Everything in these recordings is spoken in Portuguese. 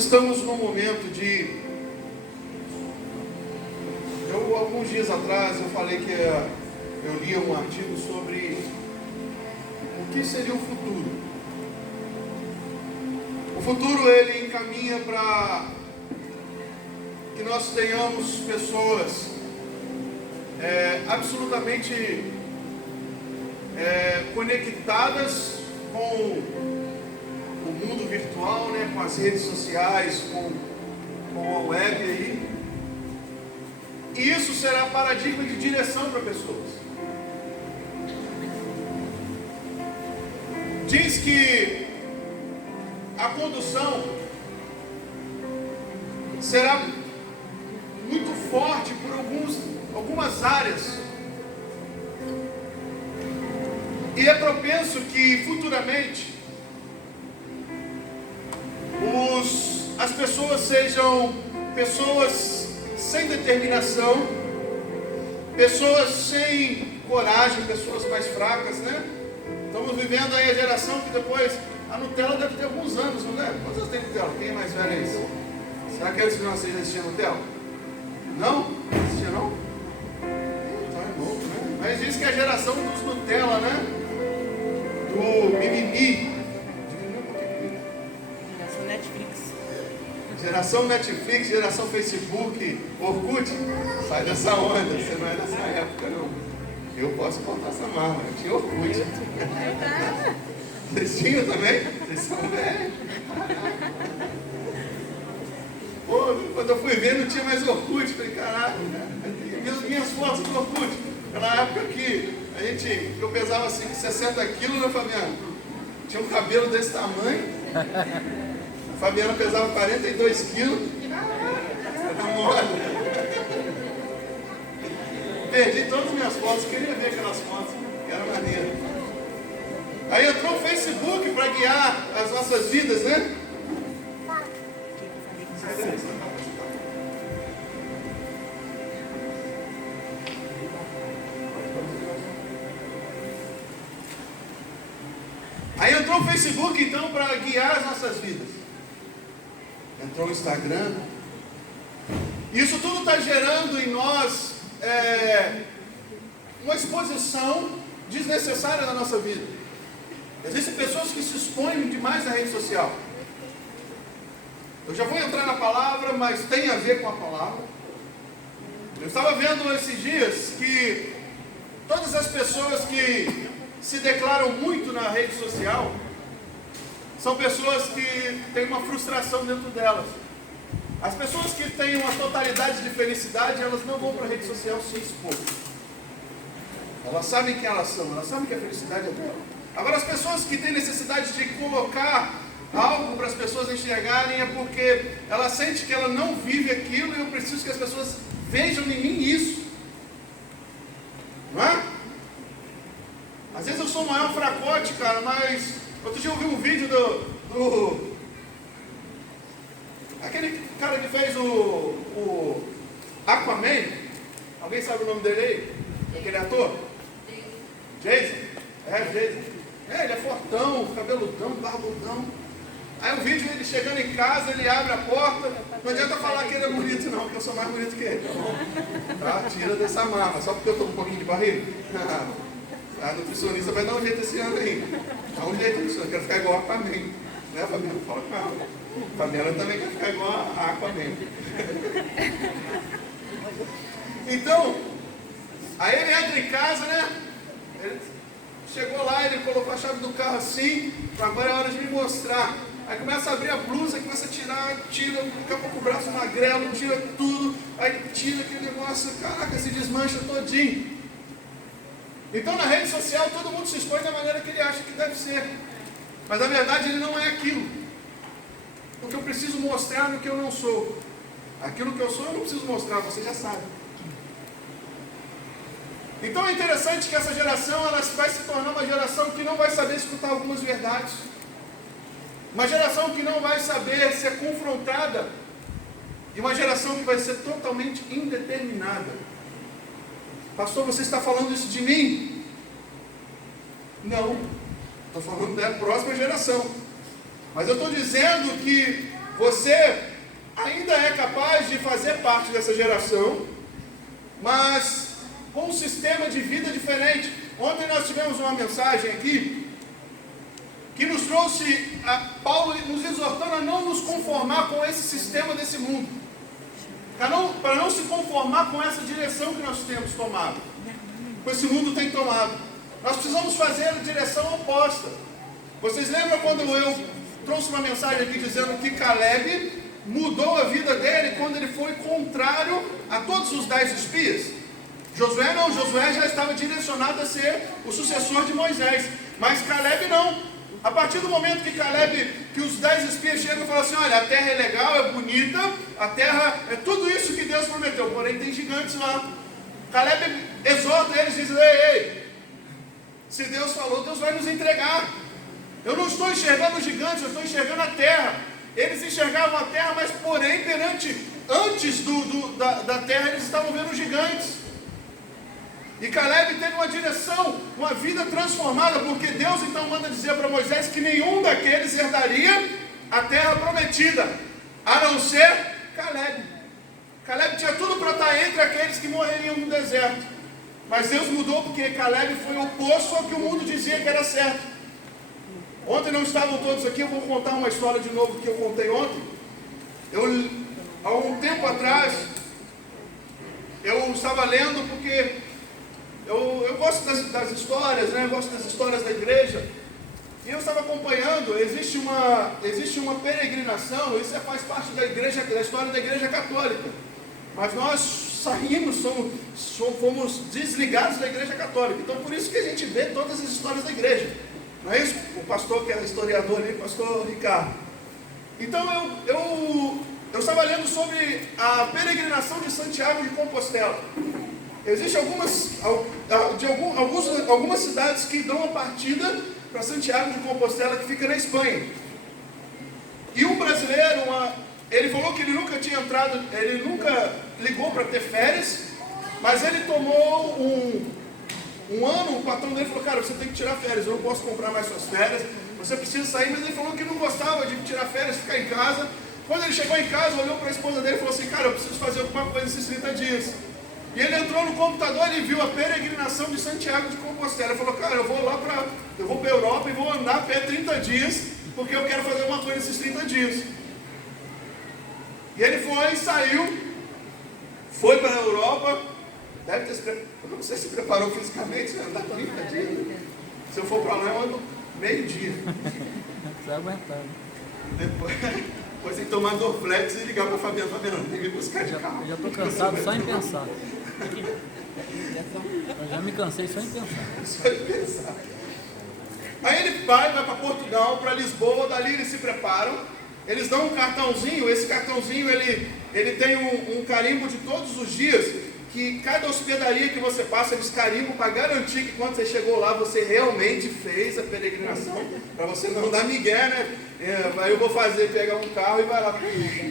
estamos num momento de... alguns dias atrás, eu falei que eu li um artigo sobre o que seria o futuro. O futuro, ele encaminha para que nós tenhamos pessoas absolutamente conectadas com o mundo virtual, né, com as redes sociais, com a web aí. E isso será paradigma de direção para pessoas. Diz que a condução será muito forte por algumas áreas. E é propenso que futuramente as pessoas sejam pessoas sem determinação, pessoas sem coragem, pessoas mais fracas, né? Estamos vivendo aí a geração que depois... A Nutella deve ter alguns anos, não deve? Quantos anos tem Nutella? Quem é mais velho aí? Será que antes de nós existia Nutella? Não? Existia não? Então é novo, né? Mas diz que é a geração dos Nutella, né? Do mimimi. Geração Netflix. Geração Netflix, geração Facebook, Orkut. Sai dessa onda, você não é dessa época, não. Eu posso contar essa marra, eu tinha Orkut. Vocês tinham também? Vocês são velhos. Pô, quando eu fui ver, não tinha mais Orkut. Falei, caraca, minhas fotos do Orkut. Naquela época que eu pesava assim, 60 quilos, né, Fabiano? Tinha um cabelo desse tamanho. A Fabiana pesava 42 quilos. Era mole. Perdi todas as minhas fotos, queria ver aquelas fotos, que era maneiro. Aí entrou o Facebook para guiar as nossas vidas, né? Aí entrou o Facebook, então, para guiar as nossas vidas. Entrou o Instagram. Isso tudo está gerando em nós uma exposição desnecessária na nossa vida. Existem pessoas que se expõem demais na rede social. Eu já vou entrar na palavra, mas tem a ver com a palavra. Eu estava vendo esses dias que todas as pessoas que se declaram muito na rede social são pessoas que têm uma frustração dentro delas. As pessoas que têm uma totalidade de felicidade, elas não vão para a rede social se expor. Elas sabem quem elas são, elas sabem que a felicidade é dela. Agora, as pessoas que têm necessidade de colocar algo para as pessoas enxergarem é porque ela sente que ela não vive aquilo e eu preciso que as pessoas vejam em mim isso. Não é? Às vezes eu sou o maior fracote, cara, mas outro dia eu vi um vídeo do aquele cara que fez o Aquaman. Alguém sabe o nome dele aí? Aquele ator? Jason? Jason. Ele é fortão, cabeludão, barbudão. Aí o vídeo ele chegando em casa, ele abre a porta. Não adianta falar que ele é bonito não, porque eu sou mais bonito que ele, tá bom? Tá? Tira dessa marra, só porque eu tô com um pouquinho de barriga. A nutricionista vai dar um jeito esse ano aí. Dá um jeito nisso, eu quero ficar igual a Aquaman. Né, Fabiana? Fala com ela. Fabiana também quer ficar igual a Aquaman. Então, aí ele entra em casa, né? Ele chegou lá, ele colocou a chave do carro assim, agora é hora de me mostrar. Aí começa a abrir a blusa, começa a tirar, tira, daqui a pouco o braço magrelo, tira tudo, aí tira aquele negócio, caraca, se desmancha todinho. Então na rede social todo mundo se expõe da maneira que ele acha que deve ser. Mas na verdade ele não é aquilo. Porque eu preciso mostrar no que eu não sou. Aquilo que eu sou eu não preciso mostrar, você já sabe. Então é interessante que essa geração ela vai se tornar uma geração que não vai saber escutar algumas verdades. Uma geração que não vai saber ser confrontada. E uma geração que vai ser totalmente indeterminada. Pastor, você está falando isso de mim? Não. Estou falando da próxima geração. Mas eu estou dizendo que Você ainda é capaz de fazer parte dessa geração, mas com um sistema de vida diferente. Ontem nós tivemos uma mensagem aqui que nos trouxe Paulo nos exortando a não nos conformar com esse sistema desse mundo, para não se conformar com essa direção que nós temos tomado, que esse mundo tem tomado. Nós precisamos fazer a direção oposta. Vocês lembram quando eu trouxe uma mensagem aqui dizendo que Caleb mudou a vida dele quando ele foi contrário a todos os 10 espias? Josué não, Josué já estava direcionado a ser o sucessor de Moisés, mas Caleb não. A partir do momento que os 10 espias chegam e falam assim: olha, a terra é legal, é bonita, a terra é tudo isso que Deus prometeu, porém tem gigantes lá. Caleb exorta eles e diz: ei, se Deus falou, Deus vai nos entregar. Eu não estou enxergando os gigantes, eu estou enxergando a terra. Eles enxergavam a terra, mas porém antes da terra eles estavam vendo os gigantes. E Caleb teve uma direção, uma vida transformada, porque Deus então manda dizer para Moisés que nenhum daqueles herdaria a terra prometida, a não ser Caleb. Caleb tinha tudo para estar entre aqueles que morreriam no deserto, mas Deus mudou porque Caleb foi oposto ao que o mundo dizia que era certo. Ontem não estavam todos aqui, eu vou contar uma história de novo que eu contei ontem. Há um tempo atrás, eu estava lendo porque eu gosto das histórias, né? Eu gosto das histórias da igreja. E eu estava acompanhando, existe uma peregrinação, isso faz parte da história da igreja católica. Mas nós saímos, fomos desligados da igreja católica. Então por isso que a gente vê todas as histórias da igreja. Não é isso? O pastor que é historiador ali, o pastor Ricardo. Então eu estava lendo sobre a peregrinação de Santiago de Compostela. Existem algumas cidades que dão a partida para Santiago de Compostela, que fica na Espanha. E um brasileiro, ele falou que ele nunca tinha entrado, ele nunca ligou para ter férias, mas ele tomou um ano, o patrão dele falou: cara, você tem que tirar férias, eu não posso comprar mais suas férias, você precisa sair. Mas ele falou que não gostava de tirar férias, ficar em casa. Quando ele chegou em casa, olhou para a esposa dele e falou assim: cara, eu preciso fazer alguma coisa nesses 30 dias. E ele entrou no computador e viu a peregrinação de Santiago de Compostela. Ele falou: cara, eu vou para a Europa e vou andar a pé 30 dias, porque eu quero fazer uma coisa nesses 30 dias. E ele foi para a Europa, eu não sei se preparou fisicamente, andar 30 dias. Se eu for para lá, eu ando meio-dia. Você aguentando. Depois tem que tomar Dorflex e ligar para a Fabiana: tem que me buscar de carro. Eu já estou cansado só em pensar. Eu já me cansei só em pensar. Só em pensar. Aí ele vai para Portugal, para Lisboa, dali eles se preparam, eles dão um cartãozinho, esse cartãozinho ele tem um carimbo de todos os dias, que cada hospedaria que você passa, eles carimbam para garantir que quando você chegou lá, você realmente fez a peregrinação, para você não dar migué, né? Aí eu vou pegar um carro e vai lá,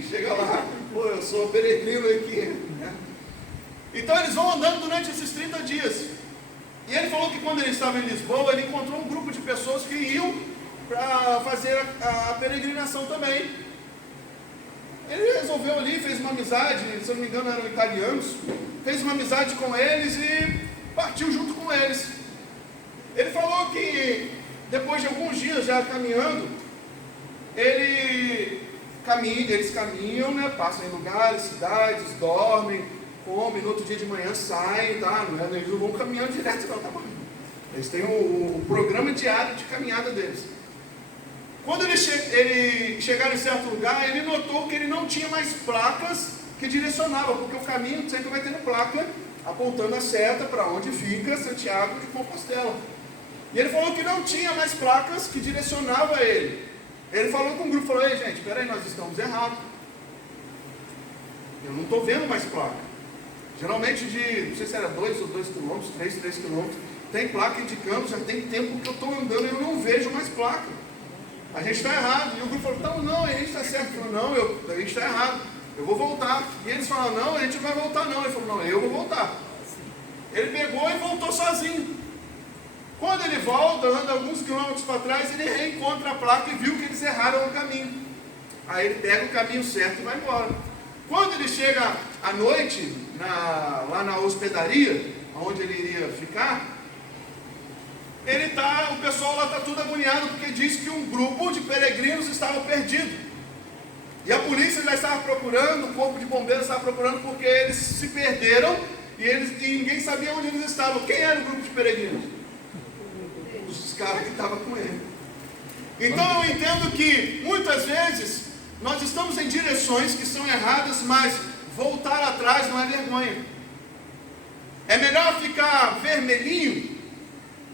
chega lá, pô, eu sou peregrino aqui. Então eles vão andando durante esses 30 dias. E ele falou que quando ele estava em Lisboa, ele encontrou um grupo de pessoas que iam para fazer a peregrinação também. Ele resolveu ali, fez uma amizade, se eu não me engano eram italianos, fez uma amizade com eles e partiu junto com eles. Ele falou que depois de alguns dias já caminhando, eles caminham, né, passam em lugares, cidades, dormem, comem, no outro dia de manhã saem, tá? Eles não vão caminhando direto não, tá bom? Eles têm o programa diário de caminhada deles. Quando eles chegaram em certo lugar, ele notou que ele não tinha mais placas que direcionavam, porque o caminho sempre vai tendo placa apontando a seta para onde fica Santiago de Compostela. E ele falou que não tinha mais placas que direcionavam ele. Ele falou com o grupo, falou: ei gente, espera aí, nós estamos errados. Eu não estou vendo mais placa. Geralmente não sei se era 2 ou 2 quilômetros, 3 quilômetros, tem placa indicando, já tem tempo que eu estou andando e eu não vejo mais placa. A gente está errado. E o grupo falou: então não, a gente está certo. Ele falou: não, a gente está errado, eu vou voltar. E eles falaram: não, a gente não vai voltar não. Ele falou: não, eu vou voltar. Ele pegou e voltou sozinho. Quando ele volta, anda alguns quilômetros para trás, ele reencontra a placa e viu que eles erraram o caminho. Aí ele pega o caminho certo e vai embora. Quando ele chega à noite, lá na hospedaria, onde ele iria ficar, o pessoal lá está tudo agoniado, porque diz que um grupo de peregrinos estava perdido. E a polícia já estava procurando, o corpo de bombeiros estava procurando, porque eles se perderam e ninguém sabia onde eles estavam. Quem era o grupo de peregrinos? Os caras que estavam com ele. Então eu entendo que muitas vezes nós estamos em direções que são erradas, mas voltar atrás não é vergonha. É melhor ficar vermelhinho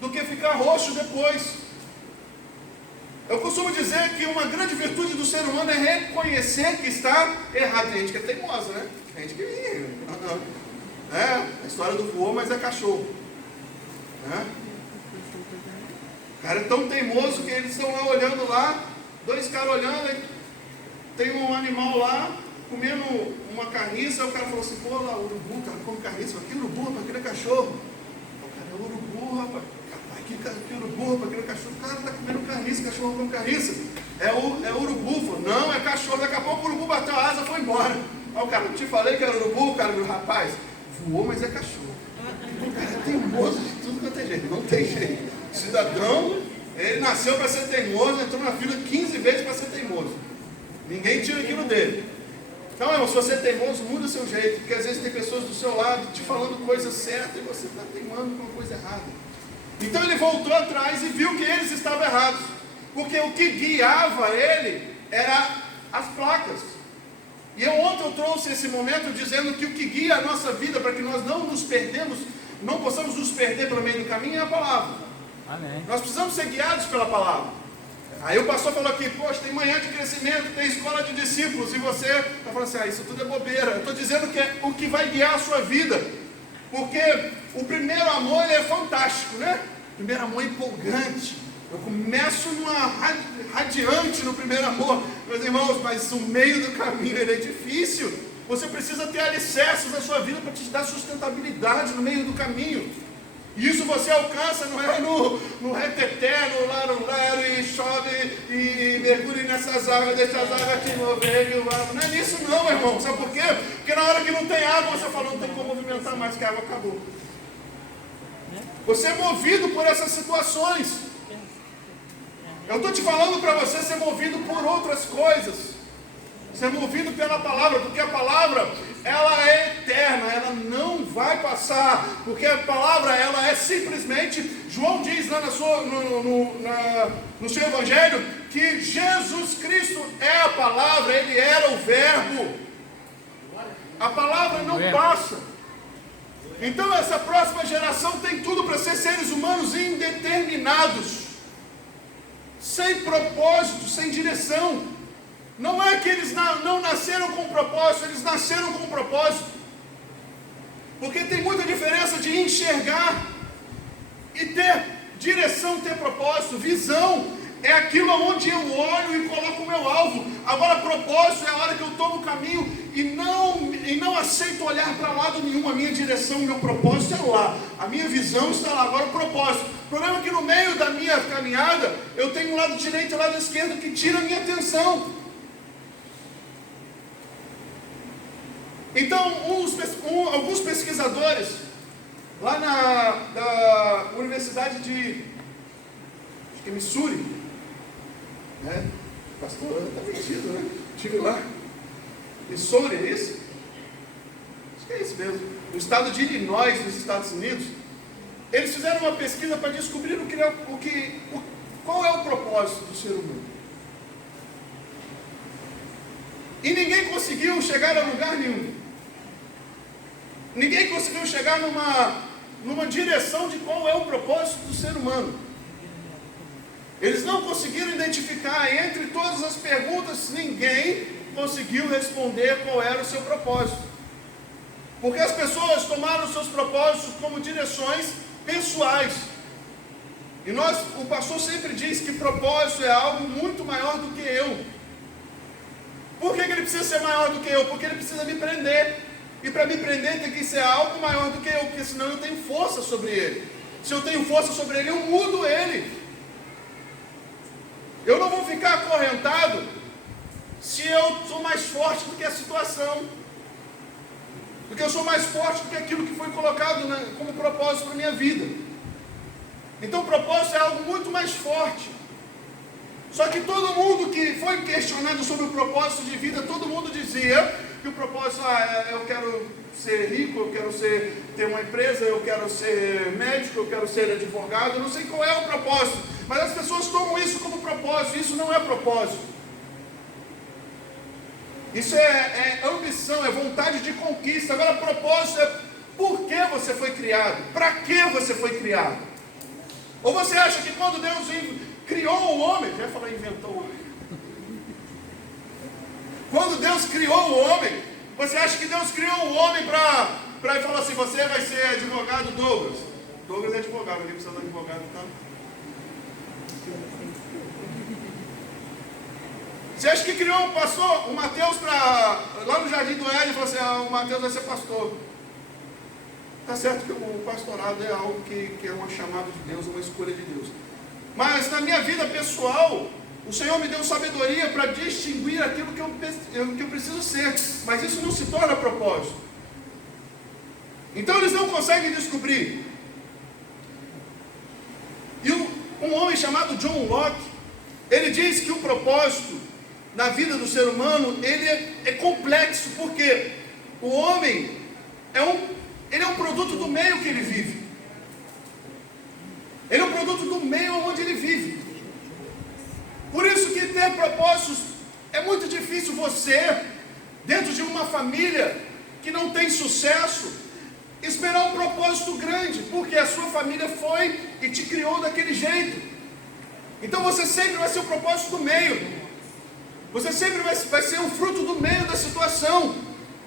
do que ficar roxo depois. Eu costumo dizer que uma grande virtude do ser humano é reconhecer que está errado. Tem gente que é teimosa, né? Tem gente que a história do voou, mas é cachorro. O cara é tão teimoso que eles estão lá olhando lá, dois caras olhando, tem um animal lá comendo uma carniça. Aí o cara falou assim: pô, lá, urubu, cara come carniça. Que urubu, rapaz, aquele é cachorro. O cara é urubu, rapaz. Que urubu, rapaz, aquele é cachorro. O cara está comendo carniça, cachorro come carniça. É urubu. Falou: não, é cachorro. Daqui a pouco o urubu bateu a asa e foi embora. Aí o cara: não te falei que era urubu, cara, meu rapaz. Voou, mas é cachorro. O cara é teimoso de tudo quanto é jeito. Não tem jeito. O cidadão, ele nasceu para ser teimoso, entrou na fila 15 vezes para ser teimoso. Ninguém tira aquilo dele. Então, irmão, se você é teimoso, muda o seu jeito, porque às vezes tem pessoas do seu lado te falando coisa certa e você está teimando com uma coisa errada. Então ele voltou atrás e viu que eles estavam errados, porque o que guiava ele era as placas. E ontem eu trouxe esse momento dizendo que o que guia a nossa vida para que nós não nos perdemos, não possamos nos perder pelo meio do caminho, é a palavra. Amém. Nós precisamos ser guiados pela palavra. Aí o pastor falou aqui: poxa, tem manhã de crescimento, tem escola de discípulos, e você está falando assim: isso tudo é bobeira. Eu estou dizendo que é o que vai guiar a sua vida, porque o primeiro amor ele é fantástico, né? O primeiro amor é empolgante. Eu começo radiante no primeiro amor, meus irmãos, mas o meio do caminho ele é difícil. Você precisa ter alicerces na sua vida para te dar sustentabilidade no meio do caminho. E isso você alcança, não é no reteté, no laro, e chove e mergulhe nessas águas, deixa as águas te mover, não é nisso não, irmão. Sabe por quê? Porque na hora que não tem água, você fala: não tem como movimentar mais, que a água acabou. Você é movido por essas situações. Eu estou te falando para você ser movido por outras coisas. Ser movido pela palavra, porque a palavra, ela é eterna, ela não vai passar, porque a palavra, ela é simplesmente, João diz lá no seu evangelho, que Jesus Cristo é a palavra, ele era o verbo. A palavra não passa. Então essa próxima geração tem tudo para ser seres humanos indeterminados, sem propósito, sem direção. Não é que eles não nasceram com propósito, eles nasceram com propósito. Porque tem muita diferença de enxergar e ter direção, ter propósito. Visão é aquilo onde eu olho e coloco o meu alvo. Agora propósito é a hora que eu estou no caminho e não aceito olhar para lado nenhum. A minha direção, o meu propósito é lá. A minha visão está lá. Agora o propósito. O problema é que no meio da minha caminhada eu tenho um lado direito e um lado esquerdo que tira a minha atenção. Então, alguns pesquisadores, lá da Universidade de Missouri, né? O pastor está metido, né? Estive lá. Missouri, é isso? Acho que é isso mesmo. No estado de Illinois, nos Estados Unidos, eles fizeram uma pesquisa para descobrir qual é o propósito do ser humano. E ninguém conseguiu chegar a lugar nenhum. Ninguém conseguiu chegar numa direção de qual é o propósito do ser humano. Eles não conseguiram identificar entre todas as perguntas, ninguém conseguiu responder qual era o seu propósito. Porque as pessoas tomaram os seus propósitos como direções pessoais. E o pastor sempre diz que propósito é algo muito maior do que eu. Por que ele precisa ser maior do que eu? Porque ele precisa me prender. E para me prender tem que ser algo maior do que eu, porque senão eu tenho força sobre ele. Se eu tenho força sobre ele, eu mudo ele. Eu não vou ficar acorrentado se eu sou mais forte do que a situação, porque eu sou mais forte do que aquilo que foi colocado como propósito para a minha vida. Então o propósito é algo muito mais forte. Só que todo mundo que foi questionado sobre o propósito de vida, todo mundo dizia que o propósito, eu quero ser rico, eu quero ter uma empresa, eu quero ser médico, eu quero ser advogado, eu não sei qual é o propósito, mas as pessoas tomam isso como propósito. Isso não é propósito. Isso é ambição, é vontade de conquista. Agora, propósito é por que você foi criado, para que você foi criado. Ou você acha que quando Deus criou o homem, já ia falar inventou o homem. Quando Deus criou o homem, você acha que Deus criou o homem para falar assim, você vai ser advogado Douglas. Douglas é advogado, ninguém precisa de advogado, tá? Você acha que criou um pastor, o Mateus, lá no Jardim do Éden, falou assim, o Mateus vai ser pastor. Está certo que o pastorado é algo que é uma chamada de Deus, uma escolha de Deus. Mas na minha vida pessoal, o Senhor me deu sabedoria para distinguir aquilo que eu preciso ser. Mas isso não se torna propósito. Então eles não conseguem descobrir. E um homem chamado John Locke, ele diz que o propósito na vida do ser humano, ele é complexo, porque o homem ele é um produto do meio que ele vive. Ele é um produto do meio onde ele vive. Por isso que ter propósitos é muito difícil. Você, dentro de uma família que não tem sucesso, esperar um propósito grande, porque a sua família foi e te criou daquele jeito. Então você sempre vai ser o propósito do meio. Você sempre vai ser o fruto do meio da situação.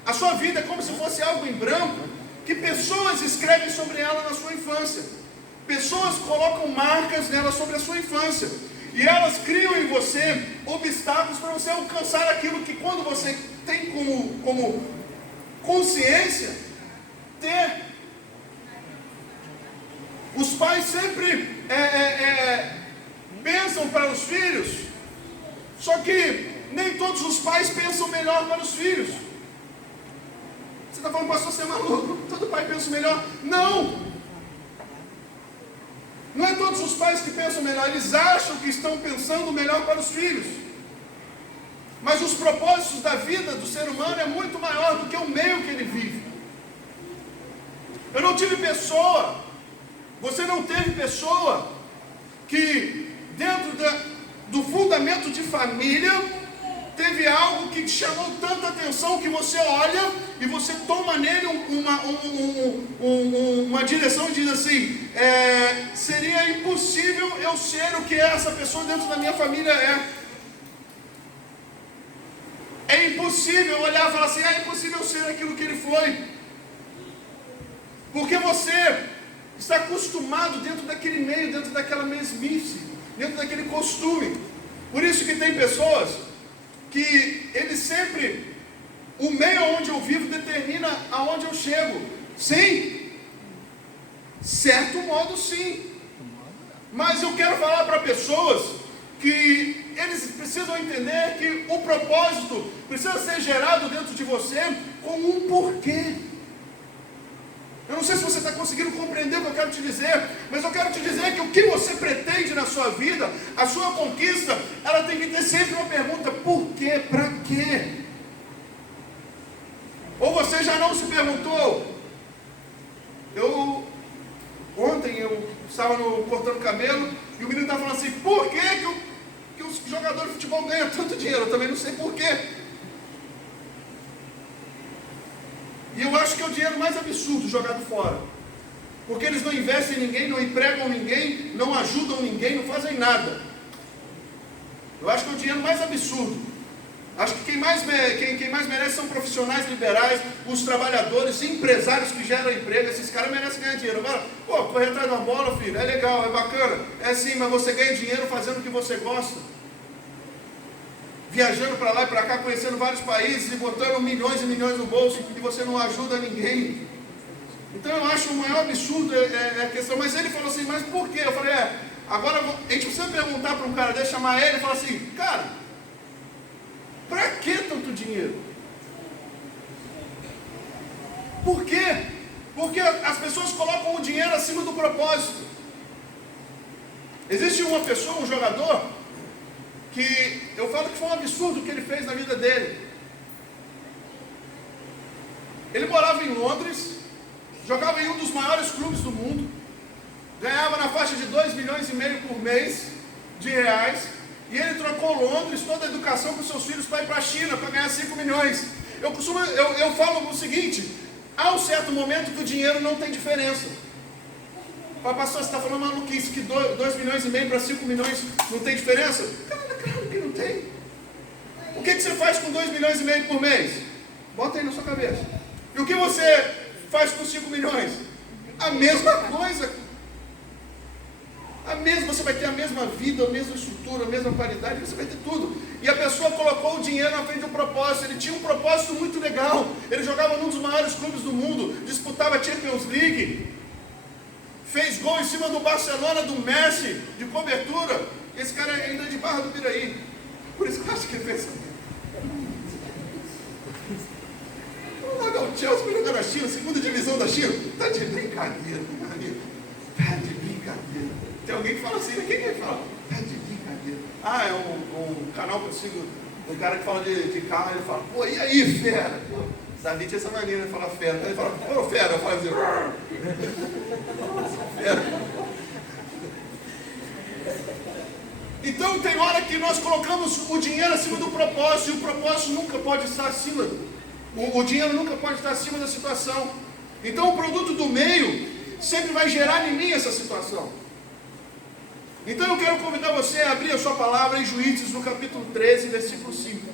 A sua vida é como se fosse algo em branco, que pessoas escrevem sobre ela na sua infância. Pessoas colocam marcas nela sobre a sua infância. E elas criam em você obstáculos para você alcançar aquilo que, quando você tem como consciência, ter. Os pais sempre pensam para os filhos, só que nem todos os pais pensam melhor para os filhos. Você está falando, pastor, você é maluco? Todo pai pensa melhor? Não! Não é todos os pais que pensam melhor, eles acham que estão pensando melhor para os filhos. Mas os propósitos da vida do ser humano é muito maior do que o meio que ele vive. Eu não tive pessoa, você não teve pessoa que dentro do fundamento de família teve algo que te chamou tanta atenção que você olha e você toma nele uma direção e diz assim, seria impossível eu ser o que essa pessoa dentro da minha família é. É impossível olhar e falar assim, é impossível ser aquilo que ele foi. Porque você está acostumado dentro daquele meio, dentro daquela mesmice, dentro daquele costume. Por isso que tem pessoas que eles sempre, o meio onde eu vivo determina aonde eu chego. Sim, certo modo sim. Mas eu quero falar para pessoas que eles precisam entender que o propósito precisa ser gerado dentro de você com um porquê. Eu não sei se você está conseguindo compreender o que eu quero te dizer, mas eu quero te dizer que o que você pretende na sua vida, a sua conquista, ela tem que ter sempre uma pergunta: por quê? Para quê? Ou você já não se perguntou? Ontem eu estava cortando cabelo e o menino estava falando assim: por que os jogadores de futebol ganham tanto dinheiro? Eu também não sei por quê. E eu acho que é o dinheiro mais absurdo jogado fora. Porque eles não investem em ninguém, não empregam ninguém, não ajudam ninguém, não fazem nada. Eu acho que é o dinheiro mais absurdo. Acho que quem mais merece são profissionais liberais, os trabalhadores, empresários que geram emprego. Esses caras merecem ganhar dinheiro. Agora, correr atrás da bola, filho, é legal, é bacana. É sim, mas você ganha dinheiro fazendo o que você gosta. Viajando para lá e para cá, conhecendo vários países e botando milhões e milhões no bolso e você não ajuda ninguém. Então eu acho o maior absurdo a questão. Mas ele falou assim: mas por quê? Eu falei: agora a gente precisa perguntar para um cara desse, chamar ele e falar assim: cara, Para que tanto dinheiro? Por quê? Porque as pessoas colocam o dinheiro acima do propósito. Existe uma pessoa, um jogador, que eu falo que foi um absurdo o que ele fez na vida dele. Ele morava em Londres, jogava em um dos maiores clubes do mundo, ganhava na faixa de 2,5 milhões por mês de reais, e ele trocou Londres, toda a educação para os seus filhos para ir para a China, para ganhar 5 milhões. Eu falo o seguinte: há um certo momento que o dinheiro não tem diferença. Pastor, você está falando maluquice, que 2,5 milhões para 5 milhões não tem diferença? Claro que não tem. O que você faz com 2,5 milhões por mês? Bota aí na sua cabeça. E o que você faz com 5 milhões? A mesma coisa. Você vai ter a mesma vida, a mesma estrutura, a mesma qualidade, você vai ter tudo. E a pessoa colocou o dinheiro na frente do propósito. Ele tinha um propósito muito legal. Ele jogava num dos maiores clubes do mundo, disputava a Champions League, fez gol em cima do Barcelona, do Messi, de cobertura. Esse cara ainda é de Barra do Piraí. Por isso que eu acho que ele fez. Vamos largar o Chelsea para jogar na China, segunda divisão da China. Tá de brincadeira, meu amigo. Tá de brincadeira. Tem alguém que fala assim, né? Quem que fala? Tá de brincadeira. É um canal que eu sigo, um cara que fala de carro, ele fala, pô, e aí, fera? Pô, Davi tinha essa maneira de falar fera. Ele fala, pô, fera, eu falo assim, fera. Então tem hora que nós colocamos o dinheiro acima do propósito, e o propósito nunca pode estar acima, o dinheiro nunca pode estar acima da situação. Então o produto do meio sempre vai gerar em mim essa situação. Então eu quero convidar você a abrir a sua palavra em Juízes, no capítulo 13, versículo 5.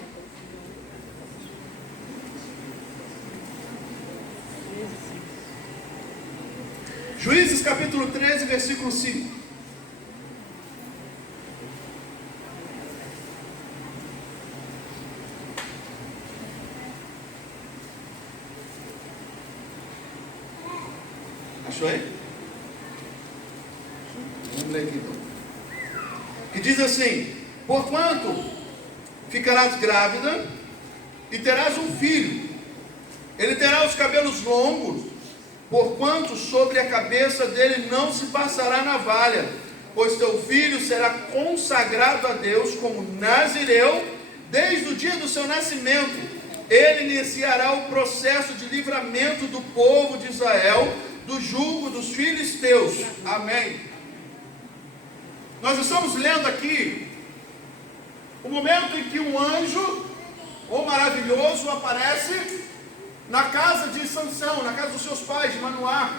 Juízes, capítulo 13, versículo 5. Achou aí? Vamos ler aqui então. Que diz assim: porquanto ficarás grávida e terás um filho, ele terá os cabelos longos, porquanto sobre a cabeça dele não se passará navalha, pois teu filho será consagrado a Deus como nazireu desde o dia do seu nascimento. Ele iniciará o processo de livramento do povo de Israel do jugo dos filisteus. Amém. Nós estamos lendo aqui o momento em que um anjo, ou maravilhoso, aparece na casa de Sansão, na casa dos seus pais, de Manoá.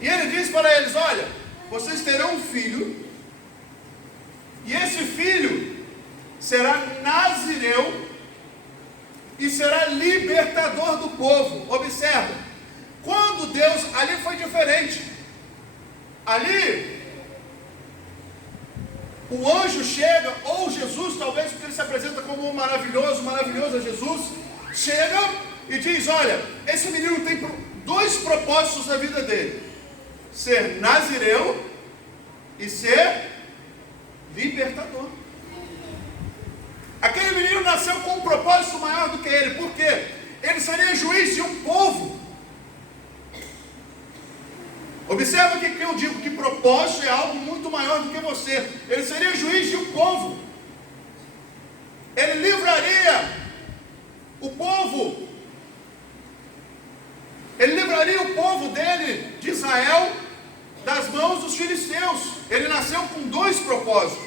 E ele diz para eles: olha, vocês terão um filho, e esse filho será nazireu e será libertador do povo. Observa, quando Deus, ali foi diferente. Ali o anjo chega, ou Jesus, talvez porque ele se apresenta como um maravilhoso é Jesus, chega e diz: olha, esse menino tem dois propósitos na vida dele: ser nazireu e ser libertador. Aquele menino nasceu com um propósito maior do que ele. Por quê? Ele seria juiz de um povo. Observa que eu digo que propósito é algo muito maior do que você. Ele seria juiz de um povo. Ele livraria o povo. Ele livraria o povo dele, de Israel, das mãos dos filisteus. Ele nasceu com dois propósitos.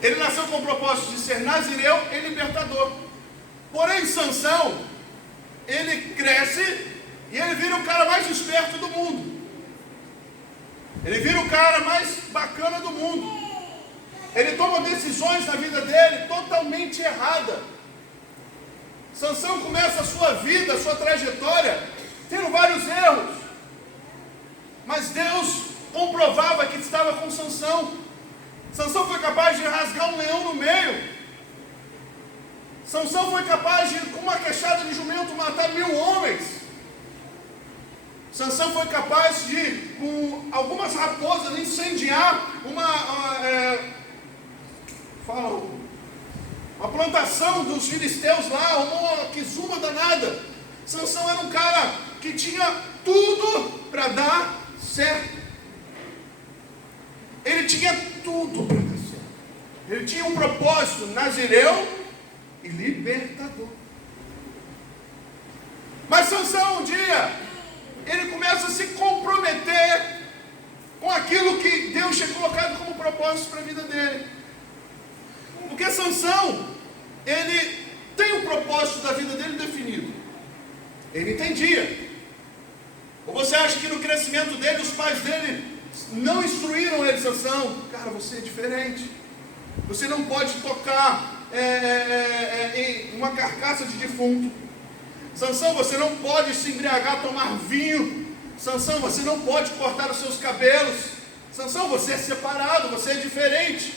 Ele nasceu com o propósito de ser nazireu e libertador. Porém, Sansão, ele cresce e ele vira o cara mais esperto do mundo. Ele vira o cara mais bacana do mundo. Ele toma decisões na vida dele totalmente erradas. Sansão começa a sua vida, a sua trajetória, tendo vários erros. Mas Deus comprovava que estava com Sansão. Sansão foi capaz de rasgar um leão no meio. Sansão foi capaz de, com uma queixada de jumento, matar 1000 homens. Sansão foi capaz de, com algumas raposas, incendiar uma plantação dos filisteus lá, uma quizuma danada. Sansão era um cara que tinha tudo para dar certo. Ele tinha tudo para dar certo. Ele tinha um propósito nazireu e libertador. Mas Sansão, um dia, ele começa a se comprometer com aquilo que Deus tinha colocado como propósito para a vida dele. Porque Sansão, ele tem o propósito da vida dele definido. Ele entendia. Ou você acha que no crescimento dele, os pais dele não instruíram ele, Sansão? Cara, você é diferente. Você não pode tocar em uma carcaça de defunto. Sansão, você não pode se embriagar, tomar vinho. Sansão, você não pode cortar os seus cabelos. Sansão, você é separado, você é diferente.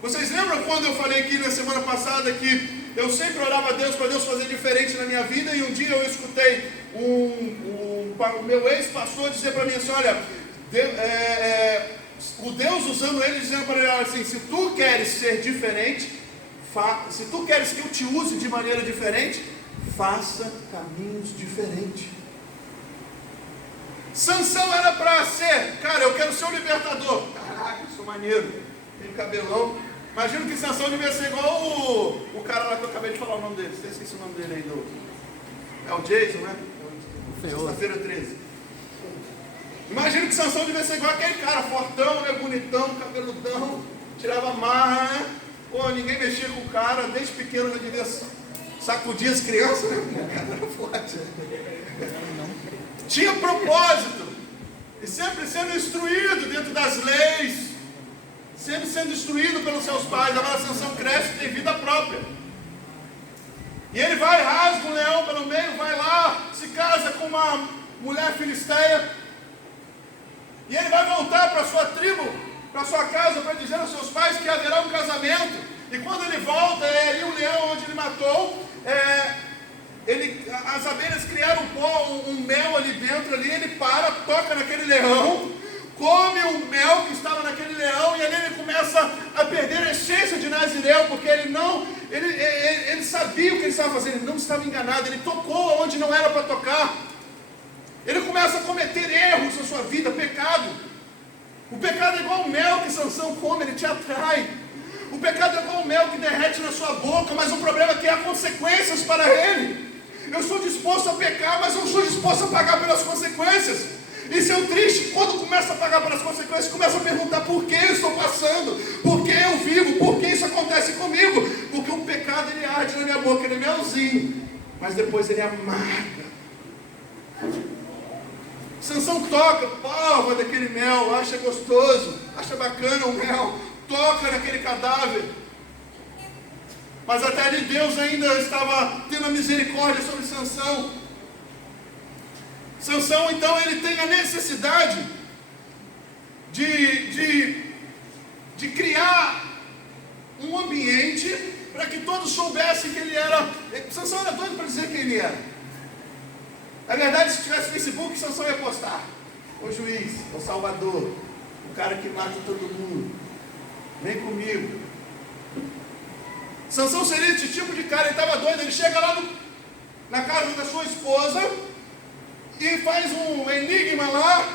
Vocês lembram quando eu falei aqui na semana passada que eu sempre orava a Deus para Deus fazer diferente na minha vida, e um dia eu escutei o meu ex-pastor dizer para mim assim, olha, o Deus usando ele, dizendo para ele assim, se tu queres ser diferente, se tu queres que eu te use de maneira diferente, faça caminhos diferentes. Sansão era para ser, cara, eu quero ser um libertador. Caraca, eu sou maneiro, tenho cabelão. Imagino que Sansão devia ser igual o cara lá que eu acabei de falar o nome dele. Você esqueci o nome dele aí, é o Jason, né? Sexta-feira 13. Imagino que Sansão devia ser igual aquele cara, fortão, né? Bonitão, cabeludão, tirava marra, né? Pô, ninguém mexia com o cara, desde pequeno já devia sacudir as crianças, né? O cara era forte. Tinha propósito, e sempre sendo instruído dentro das leis, sempre sendo instruído pelos seus pais. Agora Sansão cresce e tem vida própria. E ele vai, rasga um leão pelo meio, vai lá, se casa com uma mulher filisteia. E ele vai voltar para a sua tribo, para a sua casa, para dizer aos seus pais que haverá um casamento. E quando ele volta, é ali o leão onde ele matou, as abelhas criaram um mel ali dentro, ali, ele para, toca naquele leão, come o mel que estava naquele leão, e ali ele começa a perder a essência de Nazireu, porque ele sabia o que ele estava fazendo, ele não estava enganado, ele tocou onde não era para tocar. Ele começa a cometer erros na sua vida, pecado. O pecado é igual o mel que Sansão come, ele te atrai. O pecado é igual o mel que derrete na sua boca, mas o problema é que há consequências para ele. Eu sou disposto a pecar, mas eu sou disposto a pagar pelas consequências. Isso é o triste, quando começa a pagar pelas consequências, começa a perguntar por que eu estou passando, por que eu vivo, por que isso acontece comigo. Porque o pecado ele arde na minha boca, ele é melzinho, mas depois ele amarga. Sansão toca, prova daquele mel, acha gostoso, acha bacana o mel, toca naquele cadáver. Mas até ali Deus ainda estava tendo a misericórdia sobre Sansão. Sansão então ele tem a necessidade de criar um ambiente para que todos soubessem que ele era. Sansão era doido para dizer quem ele era. Na verdade, se tivesse Facebook, Sansão ia postar: o juiz, o salvador, o cara que mata todo mundo, vem comigo. Sansão seria esse tipo de cara, ele estava doido, ele chega lá na casa da sua esposa e faz um enigma lá.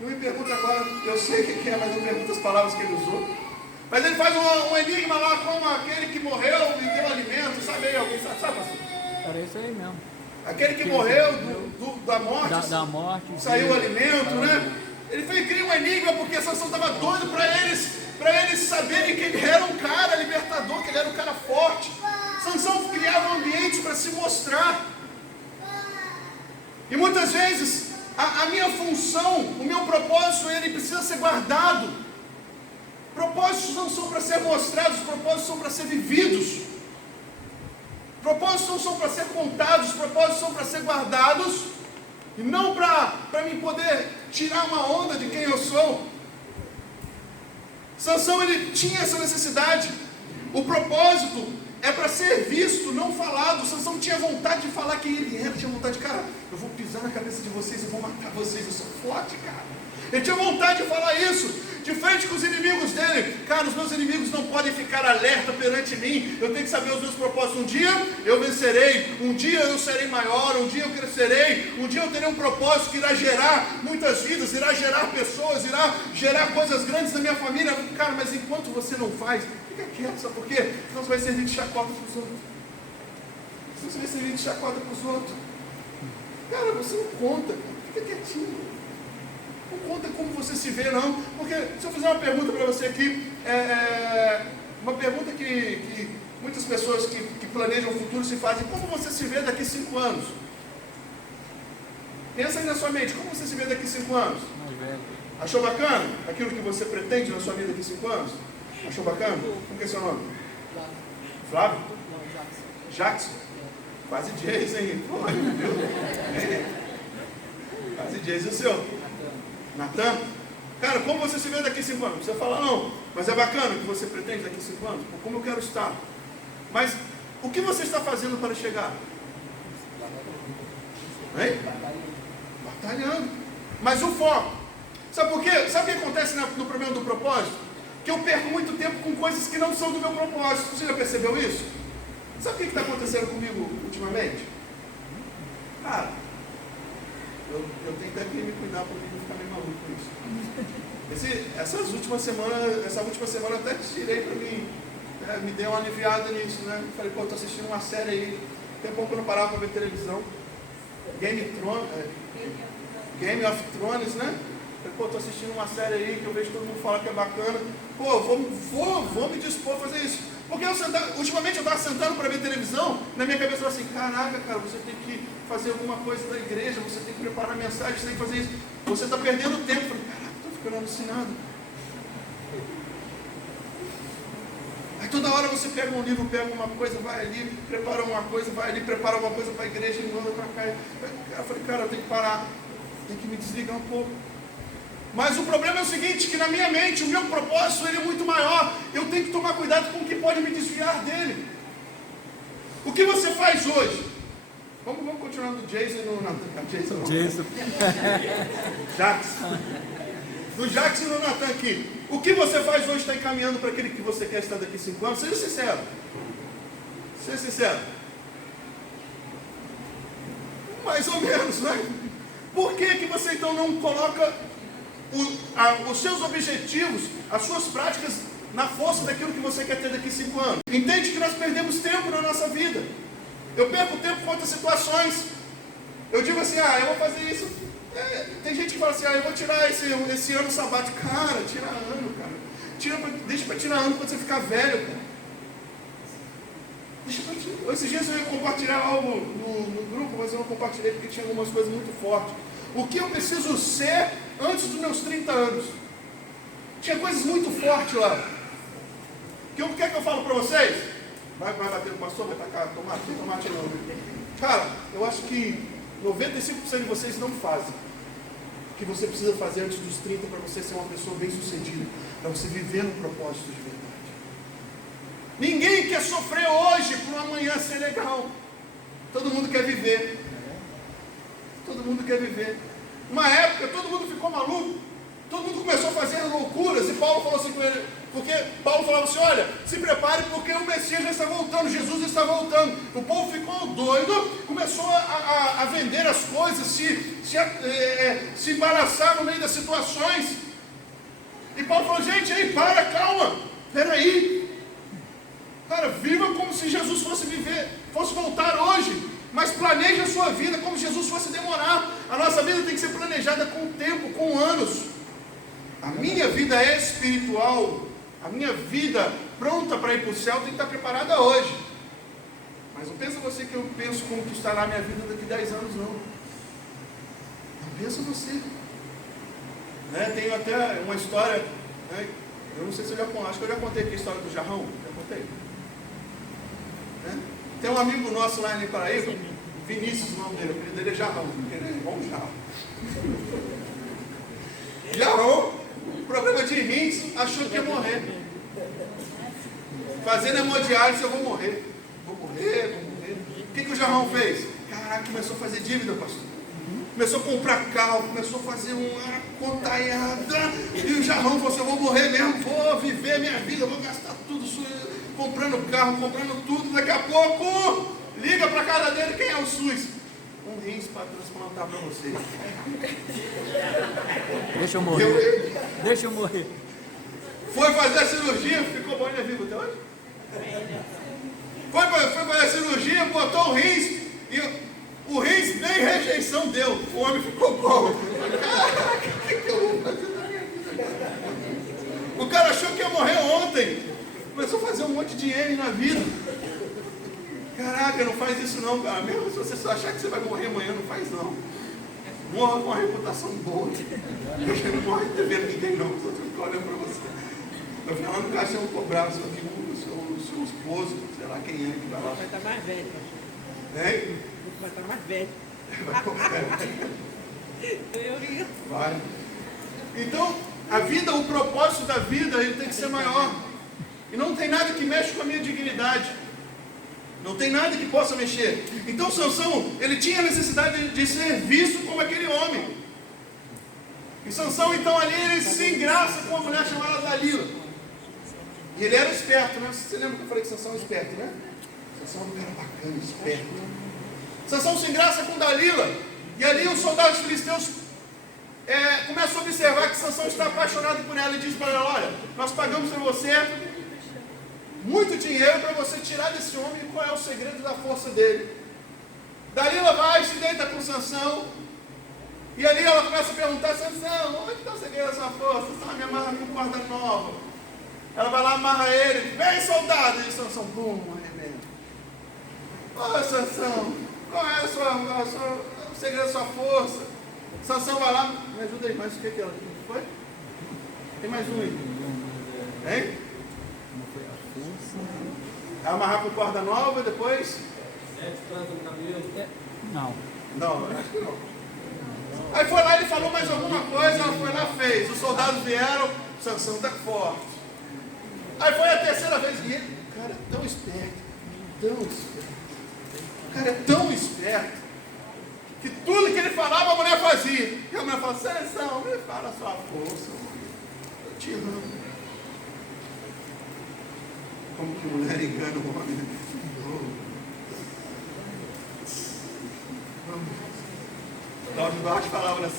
Não me pergunta agora, eu sei o que é, mas não pergunta as palavras que ele usou. Mas ele faz um enigma lá como aquele que morreu e deu alimento, sabe aí, alguém sabe assim? Era isso aí mesmo. Aquele que morreu da morte, da morte, saiu o alimento, né? Ele cria um enigma porque Sansão estava doido para eles saberem que ele era um cara libertador, que ele era um cara forte. Sansão criava um ambiente para se mostrar. E muitas vezes a minha função, o meu propósito, ele precisa ser guardado. Propósitos não são para ser mostrados, propósitos são para ser vividos. Propósitos não são para ser contados, propósitos são para ser guardados, e não para mim poder tirar uma onda de quem eu sou. Sansão ele tinha essa necessidade. O propósito é para ser visto, não falado. Sansão tinha vontade de falar quem ele era, tinha vontade de, cara, eu vou pisar na cabeça de vocês, eu vou matar vocês, eu sou forte, cara. Ele tinha vontade de falar isso, de frente com os inimigos dele. Cara, os meus inimigos não podem ficar alerta perante mim, eu tenho que saber os meus propósitos. Um dia eu vencerei, um dia eu serei maior, um dia eu crescerei, um dia eu terei um propósito que irá gerar muitas vidas, irá gerar pessoas, irá gerar coisas grandes na minha família. Cara, mas enquanto você não faz, fica quieto, sabe por quê? Senão você vai servir de chacota para os outros. Senão você vai servir de chacota para os outros. Cara, você não conta, cara. Fica quietinho. Não conta como você se vê, não. Porque se eu fizer uma pergunta para você aqui, uma pergunta que muitas pessoas que planejam o futuro se fazem: como você se vê daqui 5 anos? Pensa aí na sua mente, como você se vê daqui 5 anos? Achou bacana aquilo que você pretende na sua vida daqui 5 anos? Achou bacana? Como que é seu nome? Flávio? Jackson? Quase Jason, hein? Pô, meu Deus. Quase Jason. E o seu? Natan? Cara, como você se vê daqui 5 anos? Você fala, não, mas é bacana o que você pretende daqui 5 anos? Pô, como eu quero estar? Mas o que você está fazendo para chegar? Hein? Batalhando. Mas o foco. Sabe por quê? Sabe o que acontece no problema do propósito? Que eu perco muito tempo com coisas que não são do meu propósito. Você já percebeu isso? Sabe o que está acontecendo comigo ultimamente? Cara, eu tenho até que me cuidar para não ficar meio maluco com isso. Essa última semana eu até tirei para mim, me deu uma aliviada nisso, né? Falei, pô, estou assistindo uma série aí, tem pouco que eu não parava para ver televisão. Game of Thrones, né? Falei, pô, estou assistindo uma série aí que eu vejo todo mundo falar que é bacana. Pô, vou me dispor a fazer isso. Porque ultimamente eu estava sentando para ver televisão, na minha cabeça eu falei assim, caraca, cara, você tem que fazer alguma coisa da igreja, você tem que preparar a mensagem, você tem que fazer isso. Você está perdendo tempo. Eu falei, caraca, estou ficando alucinado. Aí toda hora você pega um livro, pega uma coisa, vai ali, prepara uma coisa, vai ali, prepara uma coisa para a igreja e manda para cá. Eu falei, cara, eu tenho que parar, tenho que me desligar um pouco. Mas o problema é o seguinte, que na minha mente, o meu propósito ele é muito maior. Eu tenho que tomar cuidado com o que pode me desviar dele. O que você faz hoje? Vamos continuar do Jason no Natan. Jason. Jackson. Do Jackson no Natan aqui. O que você faz hoje está encaminhando para aquele que você quer estar daqui 5 anos? Seja sincero. Seja sincero. Mais ou menos, né? Por que você então não coloca os seus objetivos, as suas práticas na força daquilo que você quer ter daqui 5 anos? Entende que nós perdemos tempo na nossa vida. Eu perco tempo com outras situações. Eu digo assim, eu vou fazer isso. Tem gente que fala assim, eu vou tirar esse ano sabático. Cara, tira ano, cara. Deixa para tirar ano quando você ficar velho, cara. Deixa para tirar. Esses dias eu ia compartilhar algo no grupo, mas eu não compartilhei porque tinha algumas coisas muito fortes. O que eu preciso ser antes dos meus 30 anos? Tinha coisas muito fortes lá. O que é que eu falo para vocês? Vai bater no pastor, vai tacar tomate não. Cara, eu acho que 95% de vocês não fazem o que você precisa fazer antes dos 30 para você ser uma pessoa bem sucedida, para você viver no propósito de verdade. Ninguém quer sofrer hoje para amanhã ser legal. Todo mundo quer viver. Todo mundo quer viver. Uma época todo mundo ficou maluco. Todo mundo começou a fazer loucuras. E Paulo falou assim com ele. Porque Paulo falava assim, olha, se prepare porque o Messias já está voltando, Jesus está voltando. O povo ficou doido, começou a vender as coisas, se embaraçar no meio das situações. E Paulo falou, gente, aí, calma, peraí. Cara, viva como se Jesus fosse voltar hoje. Mas planeje a sua vida como se Jesus fosse demorar. A nossa vida tem que ser planejada com tempo, com anos. A minha vida é espiritual. A minha vida pronta para ir para o céu tem que estar preparada hoje. Mas não pensa você que eu penso como que estará a minha vida daqui 10 anos, não. Não pensa você. Tenho até uma história, eu não sei se eu acho que eu já contei aqui a história do jarrão. Já contei. Tem um amigo nosso lá em Paraíba, Vinícius, o nome dele, o apelido dele é Jarrão, ele é igual um jarro. Jarrão, problema de rins, achou que ia morrer. Fazendo hemodiálise, eu vou morrer. vou morrer. O que o Jarrão fez? Caraca, começou a fazer dívida, pastor. Começou a comprar carro, começou a fazer uma contaiada. E o Jarrão falou assim, eu vou morrer mesmo, vou viver a minha vida, vou gastar tudo, comprando carro, comprando tudo. Daqui a pouco, liga para a casa dele, quem é o SUS? Um rins para transplantar para você. Deixa eu morrer. Deixa eu morrer. Foi fazer a cirurgia, ficou bom, ele é vivo até hoje? Foi fazer a cirurgia, botou o rins, e o rins nem rejeição deu, o homem ficou bom. Caraca, o que eu vou fazer na minha vida? O cara achou que ia morrer ontem, começou a fazer um monte de M na vida. Caraca, não faz isso não, cara. Mesmo se você só achar que você vai morrer amanhã, não faz não. Morra com uma reputação boa. Você não morre devendo ninguém não, os outros ficam olhando para você. No final do caso, você não cobrar o seu esposo, sei lá quem é que vai lá. Vai estar mais velho. Hein? Vai estar mais velho. Vai. Então, a vida, o propósito da vida, ele tem que ser maior. E não tem nada que mexa com a minha dignidade. Não tem nada que possa mexer. Então Sansão, ele tinha a necessidade de ser visto como aquele homem. E Sansão, então, ali, ele se engraça com uma mulher chamada Dalila. E ele era esperto, né? Você lembra que eu falei que Sansão é esperto, né? Sansão é um cara bacana, esperto. Sansão se engraça com Dalila. E ali os soldados filisteus começam a observar que Sansão está apaixonado por ela. E diz para ela, olha, nós pagamos para você muito dinheiro para você tirar desse homem qual é o segredo da força dele. Dalila vai, se deita com Sansão. E ali ela começa a perguntar, Sansão, onde está o segredo da sua força? Sansão, me amarra com corda nova. Ela vai lá, amarra ele, vem soldado. E Sansão, bum, arrebenta. Ô Sansão, qual é o segredo da sua força? Sansão vai lá, me ajuda aí, mas o que ela foi? Tem mais um aí. Hein? Amarrar com corda nova, depois? Não. Não, acho que não. Aí foi lá, ele falou mais alguma coisa, ela foi lá, fez. Os soldados vieram, Sansão está forte. Aí foi a terceira vez, e ele, o cara é tão esperto, o cara é tão esperto, que tudo que ele falava a mulher fazia. E a mulher falou, Sansão, me fala a sua força, eu te amo. Como que mulher engana o homem? Cláudio Duarte falava,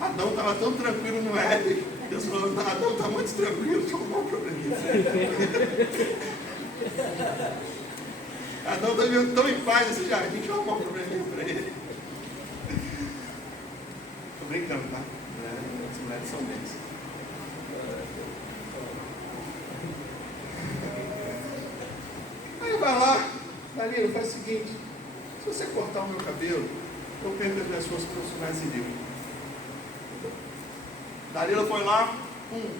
Adão estava tão tranquilo no Éden. Deus falou, Adão está muito tranquilo, deixa eu arrumar um probleminha. Adão está tão em paz nesse jardim, deixa eu arrumar um probleminha para ele. Estou brincando, tá? As mulheres são bens. Aí vai lá, Dalila, faz o seguinte, se você cortar o meu cabelo, eu perco as pessoas profissionais em Deus. Dalila foi lá,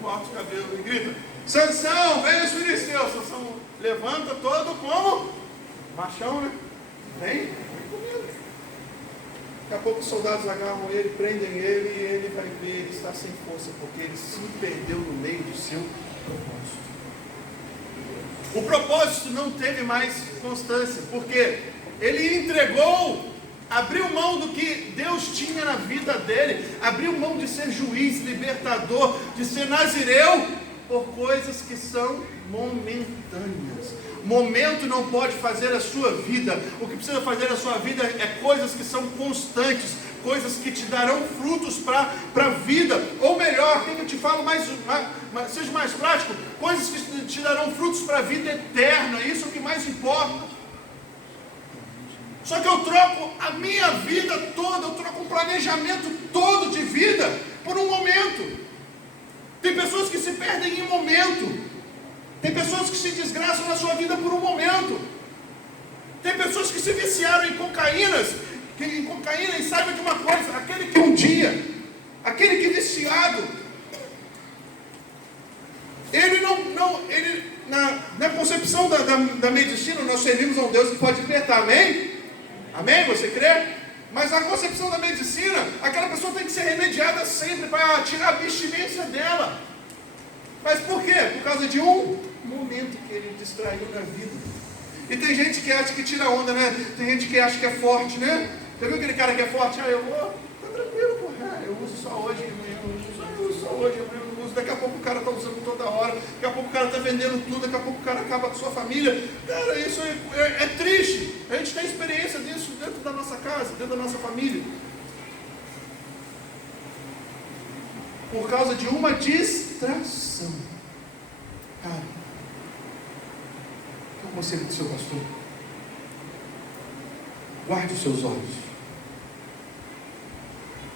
corta o cabelo e grita, Sansão, vem os filisteus. Sansão levanta todo como? Machão, né? Vem comigo. Daqui a pouco os soldados agarram ele, prendem ele e ele vai ver, ele está sem força, porque ele se perdeu no meio do seu propósito. O propósito não teve mais constância, porque ele entregou, abriu mão do que Deus tinha na vida dele, abriu mão de ser juiz, libertador, de ser nazireu, por coisas que são momentâneas. Momento não pode fazer a sua vida. O que precisa fazer a sua vida é coisas que são constantes, coisas que te darão frutos para a vida. Ou melhor, que eu te falo seja mais prático, coisas que te darão frutos para a vida eterna. Isso é o que mais importa. Só que eu troco a minha vida toda, eu troco um planejamento todo de vida por um momento. Tem pessoas que se perdem em um momento. Tem pessoas que se desgraçam na sua vida por um momento. Tem pessoas que se viciaram em cocaína, e saiba de uma coisa, aquele que um dia, aquele que viciado, ele na concepção da medicina, nós servimos a um Deus que pode libertar, amém? Amém? Você crê? Mas na concepção da medicina, aquela pessoa tem que ser remediada sempre para tirar a abstinência dela. Mas por quê? Por causa de um momento que ele distraiu na vida. E tem gente que acha que tira onda, né? Tem gente que acha que é forte, né? Já viu aquele cara que é forte? Eu vou, tá tranquilo, pô. Eu uso só hoje, amanhã eu uso só hoje, amanhã eu não uso. Daqui a pouco o cara está usando toda hora, daqui a pouco o cara está vendendo tudo, daqui a pouco o cara acaba com a sua família. Cara, isso é triste. A gente tem experiência disso dentro da nossa casa, dentro da nossa família. Por causa de uma distração. Cara, que é o conselho do seu pastor? Guarde os seus olhos.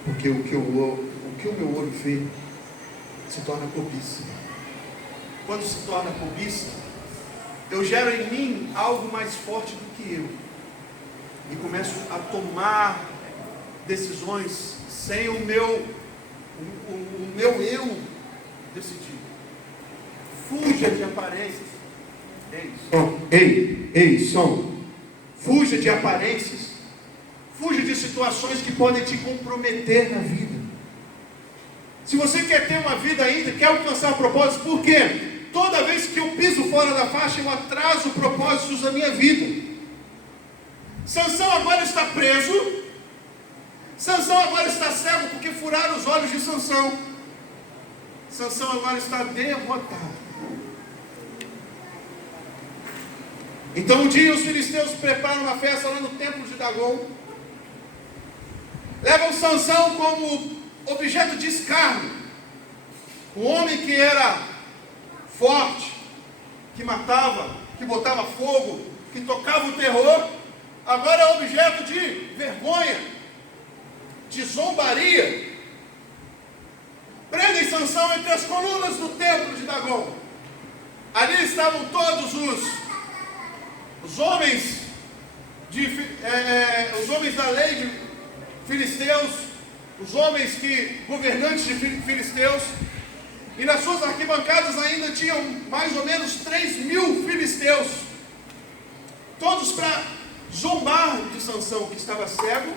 Porque o que o meu olho vê se torna cobiça. Quando se torna cobiça, eu gero em mim algo mais forte do que eu. E começo a tomar decisões sem o meu eu decidir. Fuja de aparências. Som. Fuja de aparências. Fuja de situações que podem te comprometer na vida. Se você quer ter uma vida ainda, quer alcançar propósitos, por quê? Toda vez que eu piso fora da faixa, eu atraso propósitos da minha vida. Sansão agora está preso. Sansão agora está cego porque furaram os olhos de Sansão. Sansão agora está derrotado. Então um dia os filisteus preparam uma festa lá no templo de Dagon. Levam Sansão como objeto de escárnio. Um homem que era forte, que matava, que botava fogo, que tocava o terror, agora é objeto de vergonha, de zombaria. Prendem Sansão entre as colunas do templo de Dagon. Ali estavam todos os homens da lei de filisteus, os homens governantes de filisteus, e nas suas arquibancadas ainda tinham mais ou menos 3.000 filisteus, todos para zombar de Sansão, que estava cego,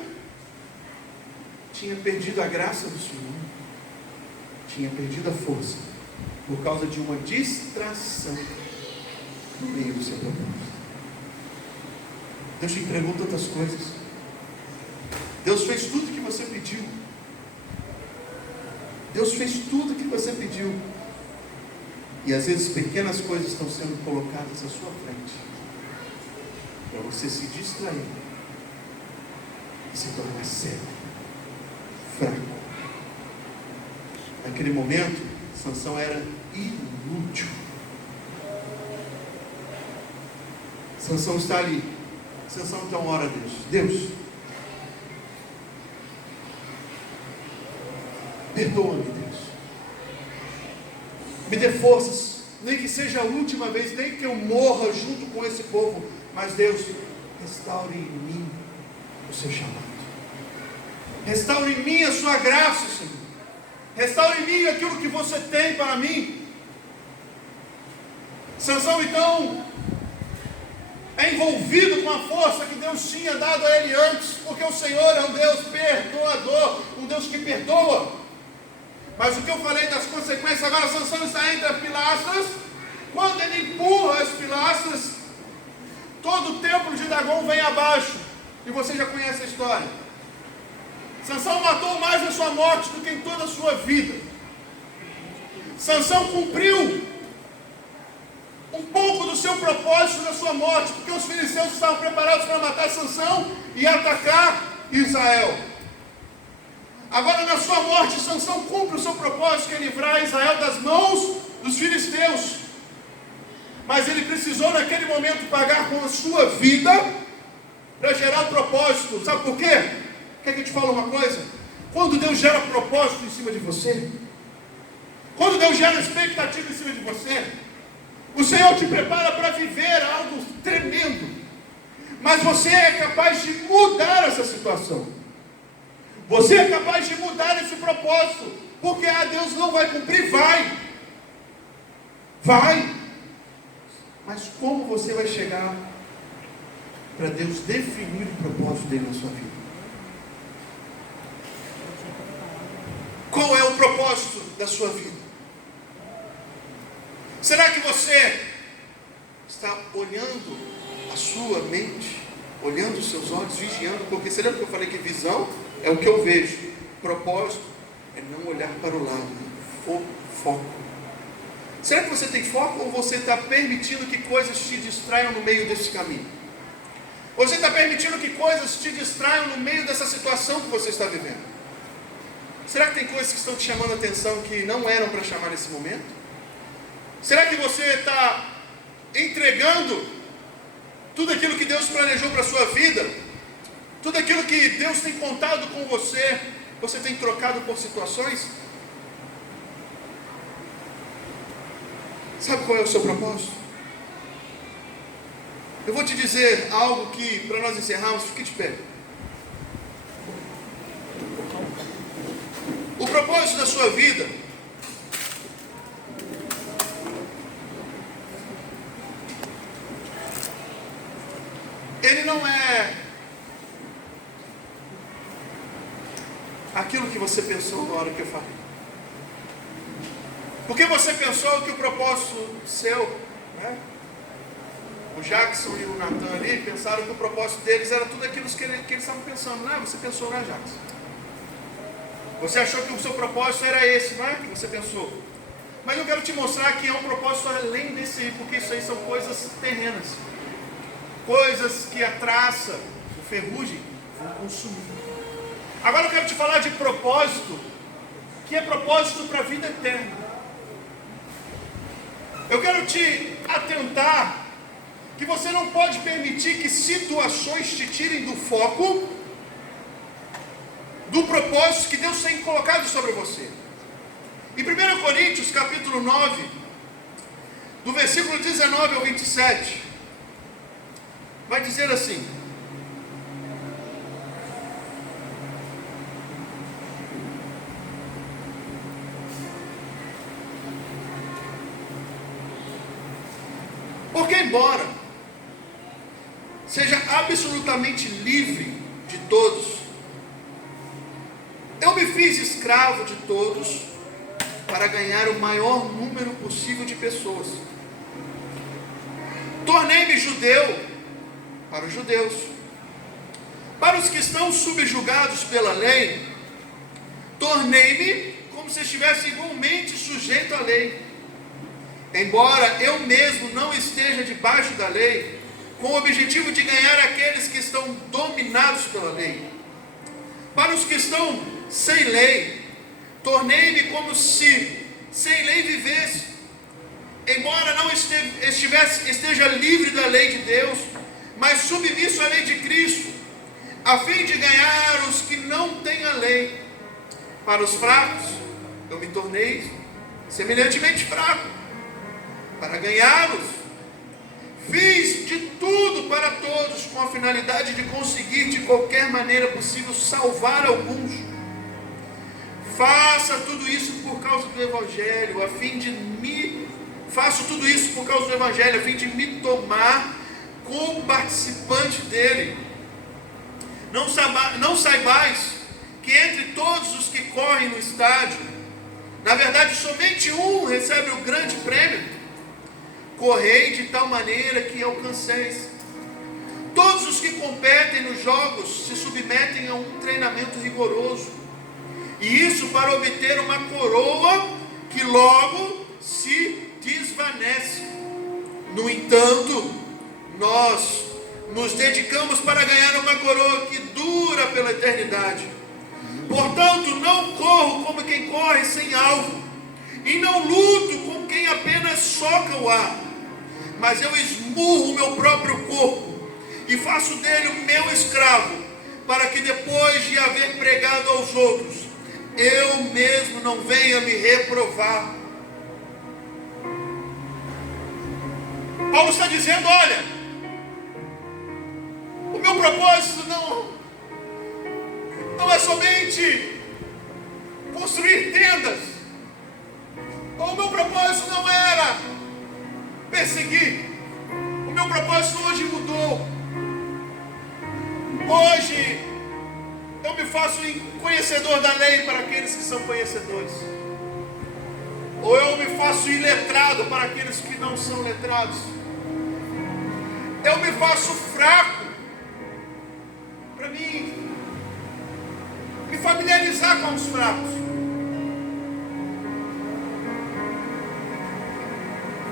tinha perdido a graça do Senhor, tinha perdido a força, por causa de uma distração no meio do seu propósito. Deus te entregou tantas coisas. Deus fez tudo que você pediu. Deus fez tudo que você pediu. E às vezes pequenas coisas estão sendo colocadas à sua frente, para você se distrair e se tornar cego, fraco. Naquele momento, Sansão era inútil. Sansão está ali. Sansão então ora a Deus. Deus, perdoa-me, Deus. Me dê forças, nem que seja a última vez, nem que eu morra junto com esse povo, mas Deus, restaure em mim o seu chamado. Restaure em mim a sua graça, Senhor. Restaure em mim aquilo que você tem para mim. Sansão então é envolvido com a força que Deus tinha dado a ele antes, porque o Senhor é um Deus perdoador, um Deus que perdoa. Mas o que eu falei das consequências, agora Sansão está entre as pilastras. Quando ele empurra as pilastras, todo o templo de Dagon vem abaixo, e você já conhece a história. Sansão matou mais na sua morte do que em toda a sua vida. Sansão cumpriu um pouco do seu propósito na sua morte, porque os filisteus estavam preparados para matar Sansão e atacar Israel. Agora na sua morte, Sansão cumpre o seu propósito, que é livrar Israel das mãos dos filisteus. Mas ele precisou naquele momento pagar com a sua vida para gerar propósito. Sabe por quê? Quer que eu te fale uma coisa? Quando Deus gera propósito em cima de você, quando Deus gera expectativa em cima de você, o Senhor te prepara para viver algo tremendo. Mas você é capaz de mudar essa situação. Você é capaz de mudar esse propósito. Porque Deus não vai cumprir, vai. Mas como você vai chegar para Deus definir o propósito dele na sua vida? Qual é o propósito da sua vida? Será que você está olhando a sua mente, olhando os seus olhos, vigiando, porque você lembra que eu falei que visão é o que eu vejo, propósito é não olhar para o lado, foco. Será que você tem foco ou você está permitindo que coisas te distraiam no meio desse caminho? Ou você está permitindo que coisas te distraiam no meio dessa situação que você está vivendo? Será que tem coisas que estão te chamando a atenção que não eram para chamar nesse momento? Será que você está entregando tudo aquilo que Deus planejou para a sua vida? Tudo aquilo que Deus tem contado com você, você tem trocado por situações? Sabe qual é o seu propósito? Eu vou te dizer algo que, para nós encerrarmos, fique de pé. O propósito da sua vida ele não é aquilo que você pensou na hora que eu falei. Porque você pensou que o propósito seu, né? O Jackson e o Nathan ali pensaram que o propósito deles era tudo aquilo que eles estavam pensando. Não, você pensou, né, Jackson? Você achou que o seu propósito era esse, não é? Que você pensou. Mas eu quero te mostrar que é um propósito além desse aí, porque isso aí são coisas terrenas. Coisas que a traça, o ferrugem, vão consumir. Agora eu quero te falar de propósito, que é propósito para a vida eterna. Eu quero te atentar que você não pode permitir que situações te tirem do foco do propósito que Deus tem colocado sobre você. Em 1 Coríntios capítulo 9, do versículo 19 ao 27, vai dizer assim: porque embora seja absolutamente livre de todos, eu me fiz escravo de todos para ganhar o maior número possível de pessoas. Tornei-me judeu para os judeus. Para os que estão subjugados pela lei, tornei-me como se estivesse igualmente sujeito à lei. Embora eu mesmo não esteja debaixo da lei, com o objetivo de ganhar aqueles que estão dominados pela lei. Para os que estão sem lei, tornei-me como se sem lei vivesse, embora não esteja livre da lei de Deus, mas submisso à lei de Cristo, a fim de ganhar os que não têm a lei. Para os fracos, eu me tornei semelhantemente fraco, para ganhá-los. Fiz de tudo para todos, com a finalidade de conseguir de qualquer maneira possível salvar alguns. Faço tudo isso por causa do Evangelho, a fim de me tomar como participante dele. Não saibais que entre todos os que correm no estádio, na verdade somente um recebe o grande prêmio. Correi de tal maneira que alcanceis. Todos os que competem nos jogos se submetem a um treinamento rigoroso, e isso para obter uma coroa que logo se desvanece. No entanto, nós nos dedicamos para ganhar uma coroa que dura pela eternidade. Portanto, não corro como quem corre sem alvo, e não luto como quem apenas soca o ar, mas eu esmurro o meu próprio corpo e faço dele o meu escravo, para que depois de haver pregado aos outros, eu mesmo não venha me reprovar. Paulo está dizendo: olha, o meu propósito não é somente construir tendas. O meu propósito não era perseguir. O meu propósito hoje mudou. Hoje eu me faço conhecedor da lei para aqueles que são conhecedores, ou eu me faço iletrado para aqueles que não são letrados. Eu me faço fraco para me familiarizar com os fracos.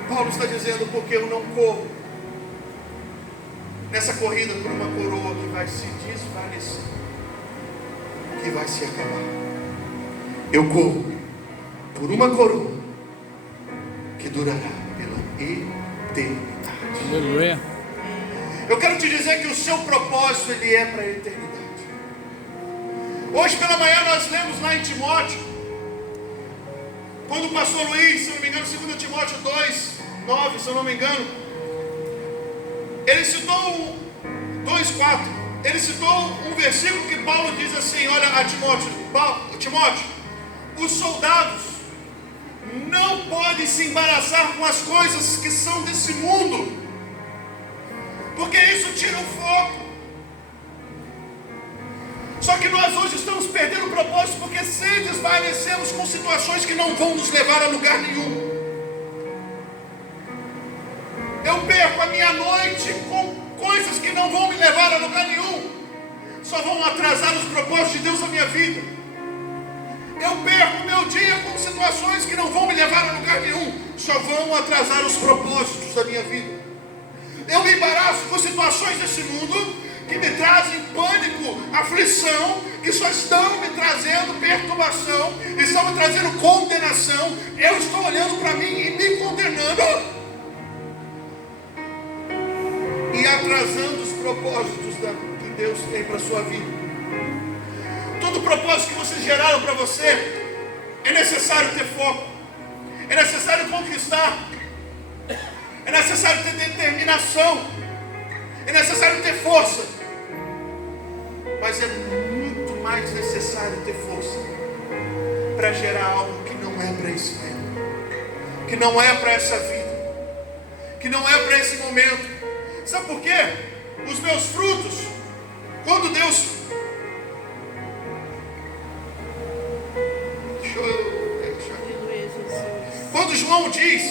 Paulo está dizendo, porque eu não corro nessa corrida por uma coroa que vai se desvanecer, que vai se acabar. Eu corro por uma coroa que durará pela eternidade. Aleluia. Eu quero te dizer que o seu propósito, ele é para a eternidade. Hoje pela manhã nós lemos lá em Timóteo, quando o pastor Luiz, se eu não me engano, 2 Timóteo 2, 9, se eu não me engano, ele citou 2,4, ele citou um versículo que Paulo diz assim, olha a Timóteo, os soldados não podem se embaraçar com as coisas que são desse mundo, porque isso tira o foco. Só que nós hoje estamos perdendo o propósito porque se desvanecemos com situações que não vão nos levar a lugar nenhum. Eu perco a minha noite com coisas que não vão me levar a lugar nenhum, só vão atrasar os propósitos de Deus na minha vida. Eu perco o meu dia com situações que não vão me levar a lugar nenhum, só vão atrasar os propósitos da minha vida. Eu me embaraço com situações desse mundo que me trazem pânico, aflição, que só estão me trazendo perturbação, estão me trazendo condenação. Eu estou olhando para mim e me condenando e atrasando os propósitos que Deus tem para a sua vida. Todo propósito que vocês geraram para você, é necessário ter foco, é necessário conquistar, é necessário ter determinação, é necessário ter força. Mas é muito mais necessário ter força para gerar algo que não é para esse tempo, que não é para essa vida, que não é para esse momento. Sabe por quê? Os meus frutos, quando Deus... Quando João diz...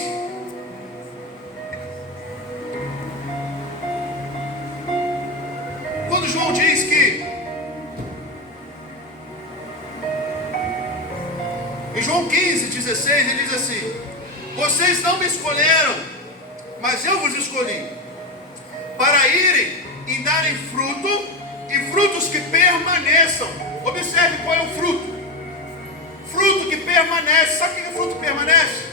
Quando João diz que... Em João 15:16 ele diz assim: vocês não me escolheram, mas eu vos escolhi, para irem e darem fruto, e frutos que permaneçam. Observe qual é o fruto. Fruto que permanece. Sabe o que é fruto que permanece?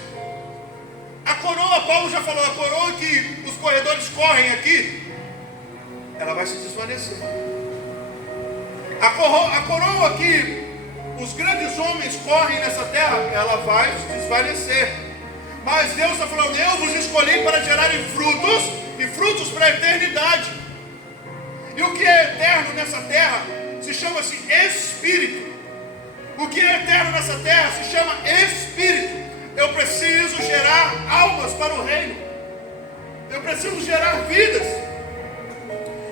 A coroa, Paulo já falou, a coroa que os corredores correm aqui, ela vai se desvanecer. A coroa que os grandes homens correm nessa terra, ela vai se desvanecer. Mas Deus está falando, eu vos escolhi para gerarem frutos, e frutos para a eternidade. E o que é eterno nessa terra se chama-se Espírito. O que é eterno nessa terra se chama Espírito. Eu preciso gerar almas para o reino. Eu preciso gerar vidas.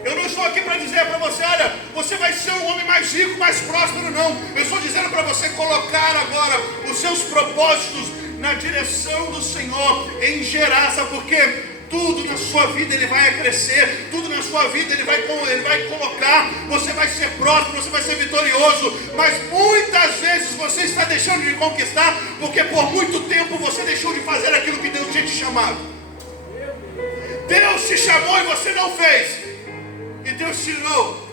Eu não estou aqui para dizer para você, olha, você vai ser um homem mais rico, mais próspero, não. Eu estou dizendo para você colocar agora os seus propósitos na direção do Senhor, em gerar, sabe por quê? Tudo na sua vida ele vai crescer, tudo na sua vida ele vai colocar, você vai ser próspero, você vai ser vitorioso, mas muitas vezes você está deixando de conquistar, porque por muito tempo você deixou de fazer aquilo que Deus tinha te chamado. Deus te chamou e você não fez. E Deus tirou.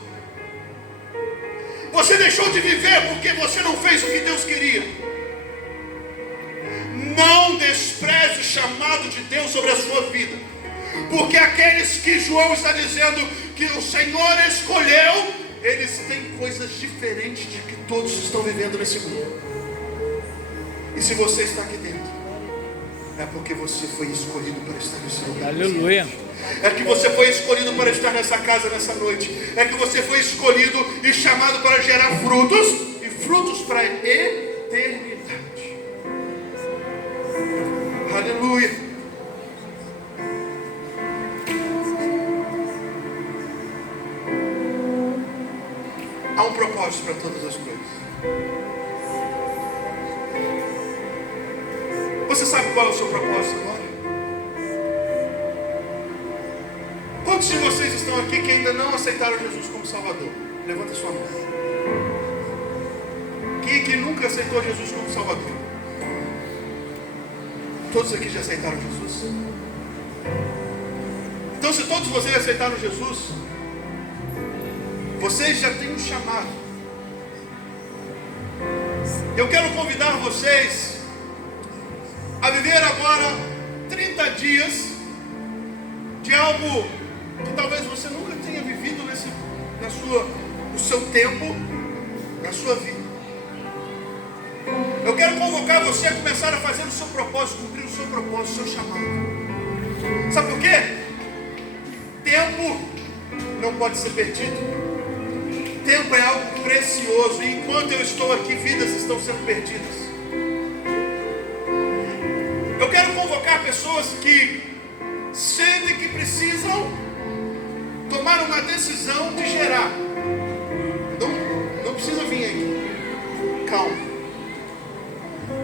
Você deixou de viver porque você não fez o que Deus queria. Não despreze o chamado de Deus sobre a sua vida, porque aqueles que João está dizendo que o Senhor escolheu, eles têm coisas diferentes de que todos estão vivendo nesse mundo. E se você está aqui dentro, é porque você foi escolhido para estar nesse lugar. Aleluia. É que você foi escolhido para estar nessa casa nessa noite. É que você foi escolhido e chamado para gerar frutos, e frutos para a eternidade. Aleluia. Há um propósito para todas as coisas. Você sabe qual é o seu propósito agora? Quantos de vocês estão aqui que ainda não aceitaram Jesus como Salvador? Levanta sua mão. Quem aqui nunca aceitou Jesus como Salvador? Todos aqui já aceitaram Jesus? Então, se todos vocês aceitaram Jesus, vocês já têm um chamado. Eu quero convidar vocês a viver agora 30 dias de algo que talvez você nunca tenha vivido no seu tempo, na sua vida. Eu quero convocar você a começar a fazer o seu propósito, cumprir o seu propósito, o seu chamado. Sabe por quê? Tempo não pode ser perdido. Tempo é algo precioso. E enquanto eu estou aqui, vidas estão sendo perdidas. Eu quero convocar pessoas que sentem que precisam tomar uma decisão de gerar. Não precisa vir aqui. Calma.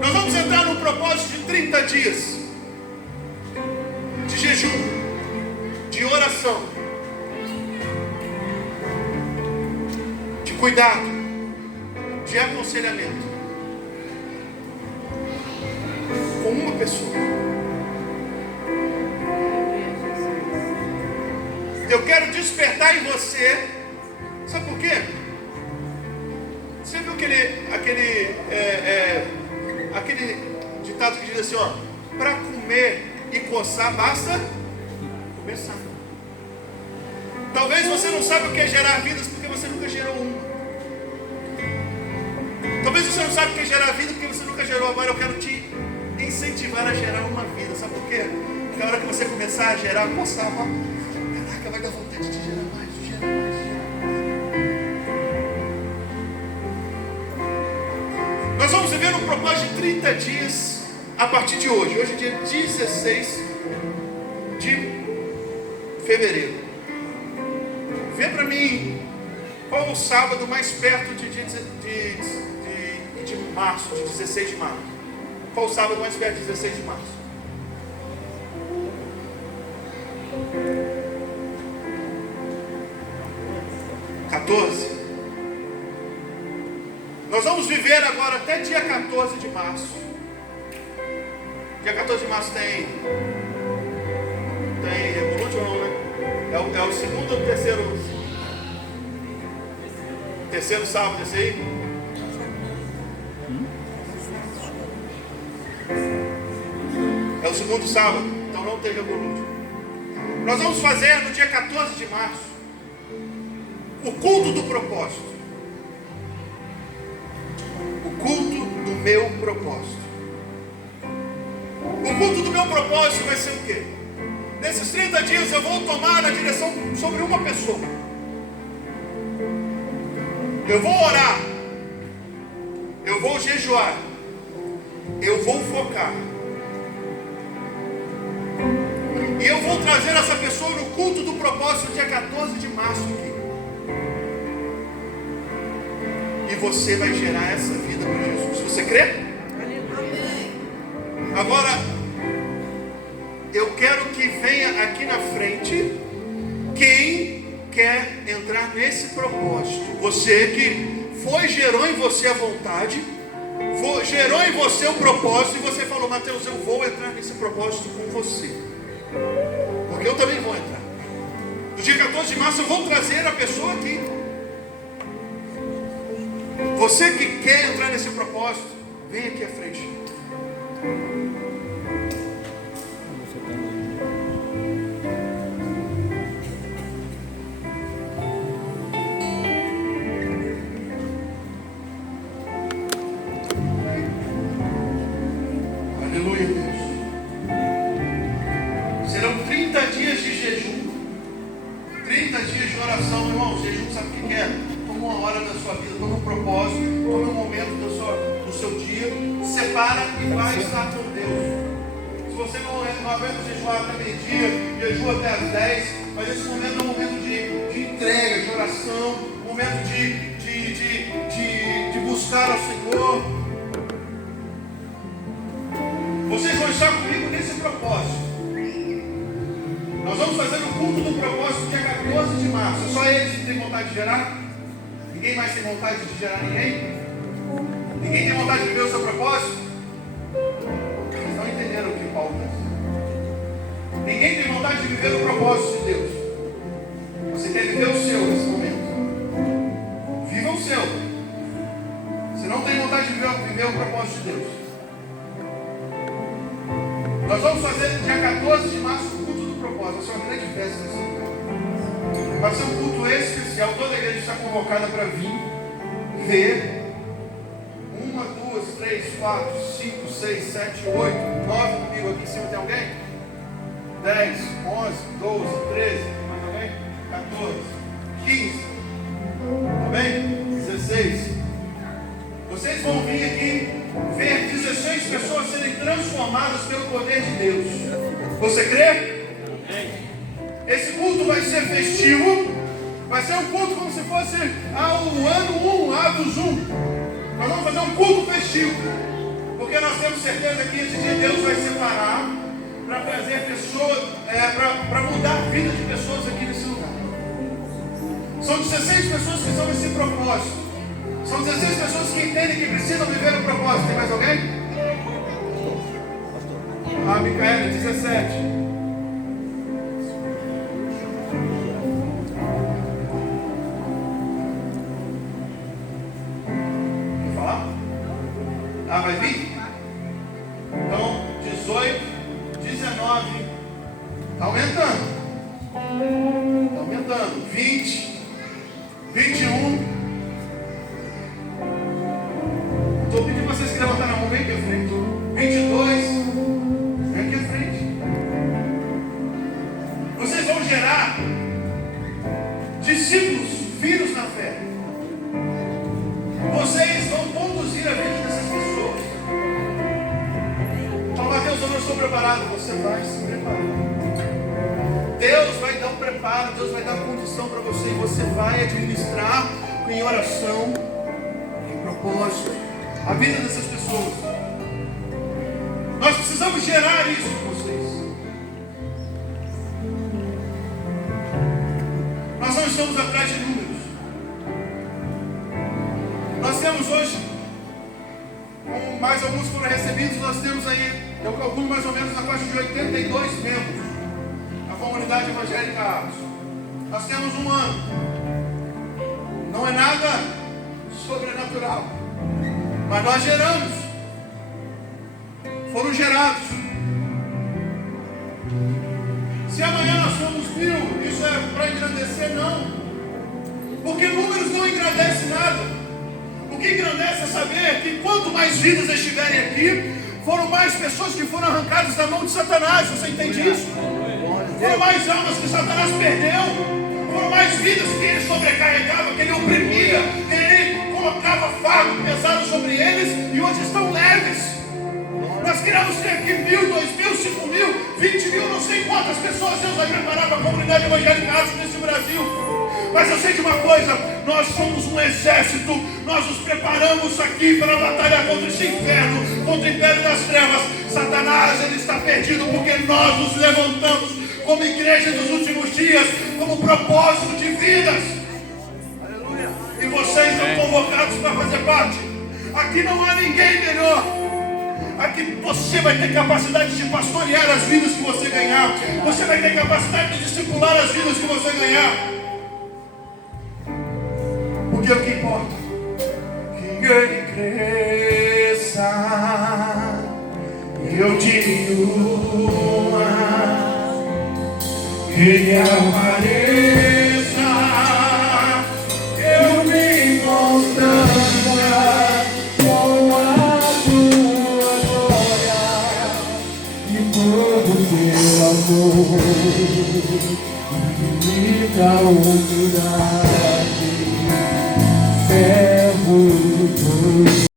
Nós vamos entrar num propósito de 30 dias de jejum, de oração, de cuidado, de aconselhamento com uma pessoa. Eu quero despertar em você. Sabe por quê? Você viu aquele ditado que diz assim, ó: para comer e coçar basta começar. Talvez você não saiba o que é gerar vidas porque você nunca gerou uma. Talvez você não saiba o que é gerar vida porque você nunca gerou. Agora eu quero te incentivar a gerar uma vida. Sabe por quê? Porque na hora que você começar a gerar, coçar, caraca, vai dar vontade de gerar mais, de gerar mais, de gerar mais. Nós vamos viver um propósito de 30 dias a partir de hoje. Hoje é dia 16 de fevereiro. Vê para mim qual o sábado mais perto de março, de 16 de março. Qual o sábado mais perto de 16 de março? Nós vamos viver agora até dia 14 de março. Dia 14 de março tem Revolution, não, né? É o segundo ou terceiro sábado desse aí? É o segundo sábado, então não tem Revolution. Nós vamos fazer no dia 14 de março o culto do propósito. O culto do meu propósito. O culto do meu propósito vai ser o quê? Nesses 30 dias eu vou tomar a direção sobre uma pessoa. Eu vou orar. Eu vou jejuar. Eu vou focar. E eu vou trazer essa pessoa no culto do propósito dia 14 de março aqui. E você vai gerar essa vida para Jesus. Você crê? Amém. Agora, eu quero que venha aqui na frente quem quer entrar nesse propósito. Você que gerou em você a vontade, gerou em você o propósito, e você falou: Mateus, eu vou entrar nesse propósito com você. Porque eu também vou entrar. No dia 14 de março eu vou trazer a pessoa aqui. Você que quer entrar nesse propósito, vem aqui à frente. Aleluia, Deus. Serão 30 dias de jejum, 30 dias de oração, irmão. Jejum, sabe o que é? Toma uma hora da sua vida, toma um propósito, toma um momento do seu dia, separa e vai estar com Deus. Se você não aguenta jejuar até meio-dia, jejua até as 10, mas esse momento é um momento de entrega, de oração, um momento de buscar ao Senhor. Vocês vão estar comigo nesse propósito. Nós vamos fazer um culto culto do propósito, dia 14 de março. Só eles que têm vontade de gerar? Ninguém mais tem vontade de gerar ninguém? Ninguém tem vontade de viver o seu propósito? Vocês não entenderam o que Paulo diz. Ninguém tem vontade de viver o propósito de Deus. Você quer viver o seu nesse momento. Viva o seu. Você não tem vontade de viver o propósito de Deus. Nós vamos fazer no dia 14 de março o culto do propósito. Vai ser uma grande festa nesse lugar. Vai ser um culto especial. Toda a igreja está convocada para vir ver. 1, 2, 3, 4, 5, 6, 7, 8, 9 comigo. Aqui em cima tem alguém? 10, 11, 12, 13. Tem mais alguém? 14, 15. Tá bem? 16. Vocês vão vir aqui ver 16 pessoas serem transformadas pelo poder de Deus. Você crê? Esse culto vai ser festivo. Vai ser um culto como se fosse o ano 1, Atos 1. Nós vamos fazer um culto festivo. Porque nós temos certeza que esse dia Deus vai separar para trazer pessoas, para mudar a vida de pessoas aqui nesse lugar. São 16 pessoas que são esse propósito. São 16 pessoas que entendem que precisam viver o propósito. Tem mais alguém? Micaela, 17. Quer falar? Vai vir? Então, 18, 19. Está aumentando. Está aumentando. 20, 21. Estou pedindo para vocês que levantaram a mão, vem aqui à frente. 22, vem aqui à frente. Vocês vão gerar discípulos, filhos na fé. Vocês vão conduzir a vida dessas pessoas. Fala, Mateus, eu não estou preparado. Você vai se preparar. Deus vai dar um preparo, Deus vai dar condição para você. E você vai administrar em oração, em propósito, a vida dessas pessoas. Nós precisamos gerar isso com vocês. Nós não estamos atrás de números. Nós temos hoje, mais alguns foram recebidos, nós temos aí, eu calculo mais ou menos na faixa de 82 membros na comunidade evangélica Atos. Nós temos um ano. Não é nada sobrenatural. Mas nós geramos. Foram gerados. Se amanhã nós formos 1000, isso é para engrandecer? Não. Porque números não engrandecem nada. O que engrandece é saber que quanto mais vidas estiverem aqui, foram mais pessoas que foram arrancadas da mão de Satanás. Você entende isso? Foram mais almas que Satanás perdeu. Foram mais vidas que ele sobrecarregava, que ele oprimia, que ele colocava fardo pesado sobre eles e hoje estão leves. Nós queremos ter aqui 1000, 2000, 5000, 20 mil, não sei quantas pessoas Deus vai preparar para a comunidade evangélica nesse Brasil. Mas eu sei de uma coisa, nós somos um exército, nós nos preparamos aqui para batalhar contra esse inferno, contra o império das trevas. Satanás, ele está perdido porque nós nos levantamos como igreja dos últimos dias, como propósito de vidas. Aleluia. E vocês são convocados para fazer parte. Aqui não há ninguém melhor. Aqui você vai ter capacidade de pastorear as vidas que você ganhar. Você vai ter capacidade de discipular as vidas que você ganhar. Porque o que importa é que ele cresça e eu diminua, ele apareça, eu me constância com a tua glória e todo o teu amor, me dá o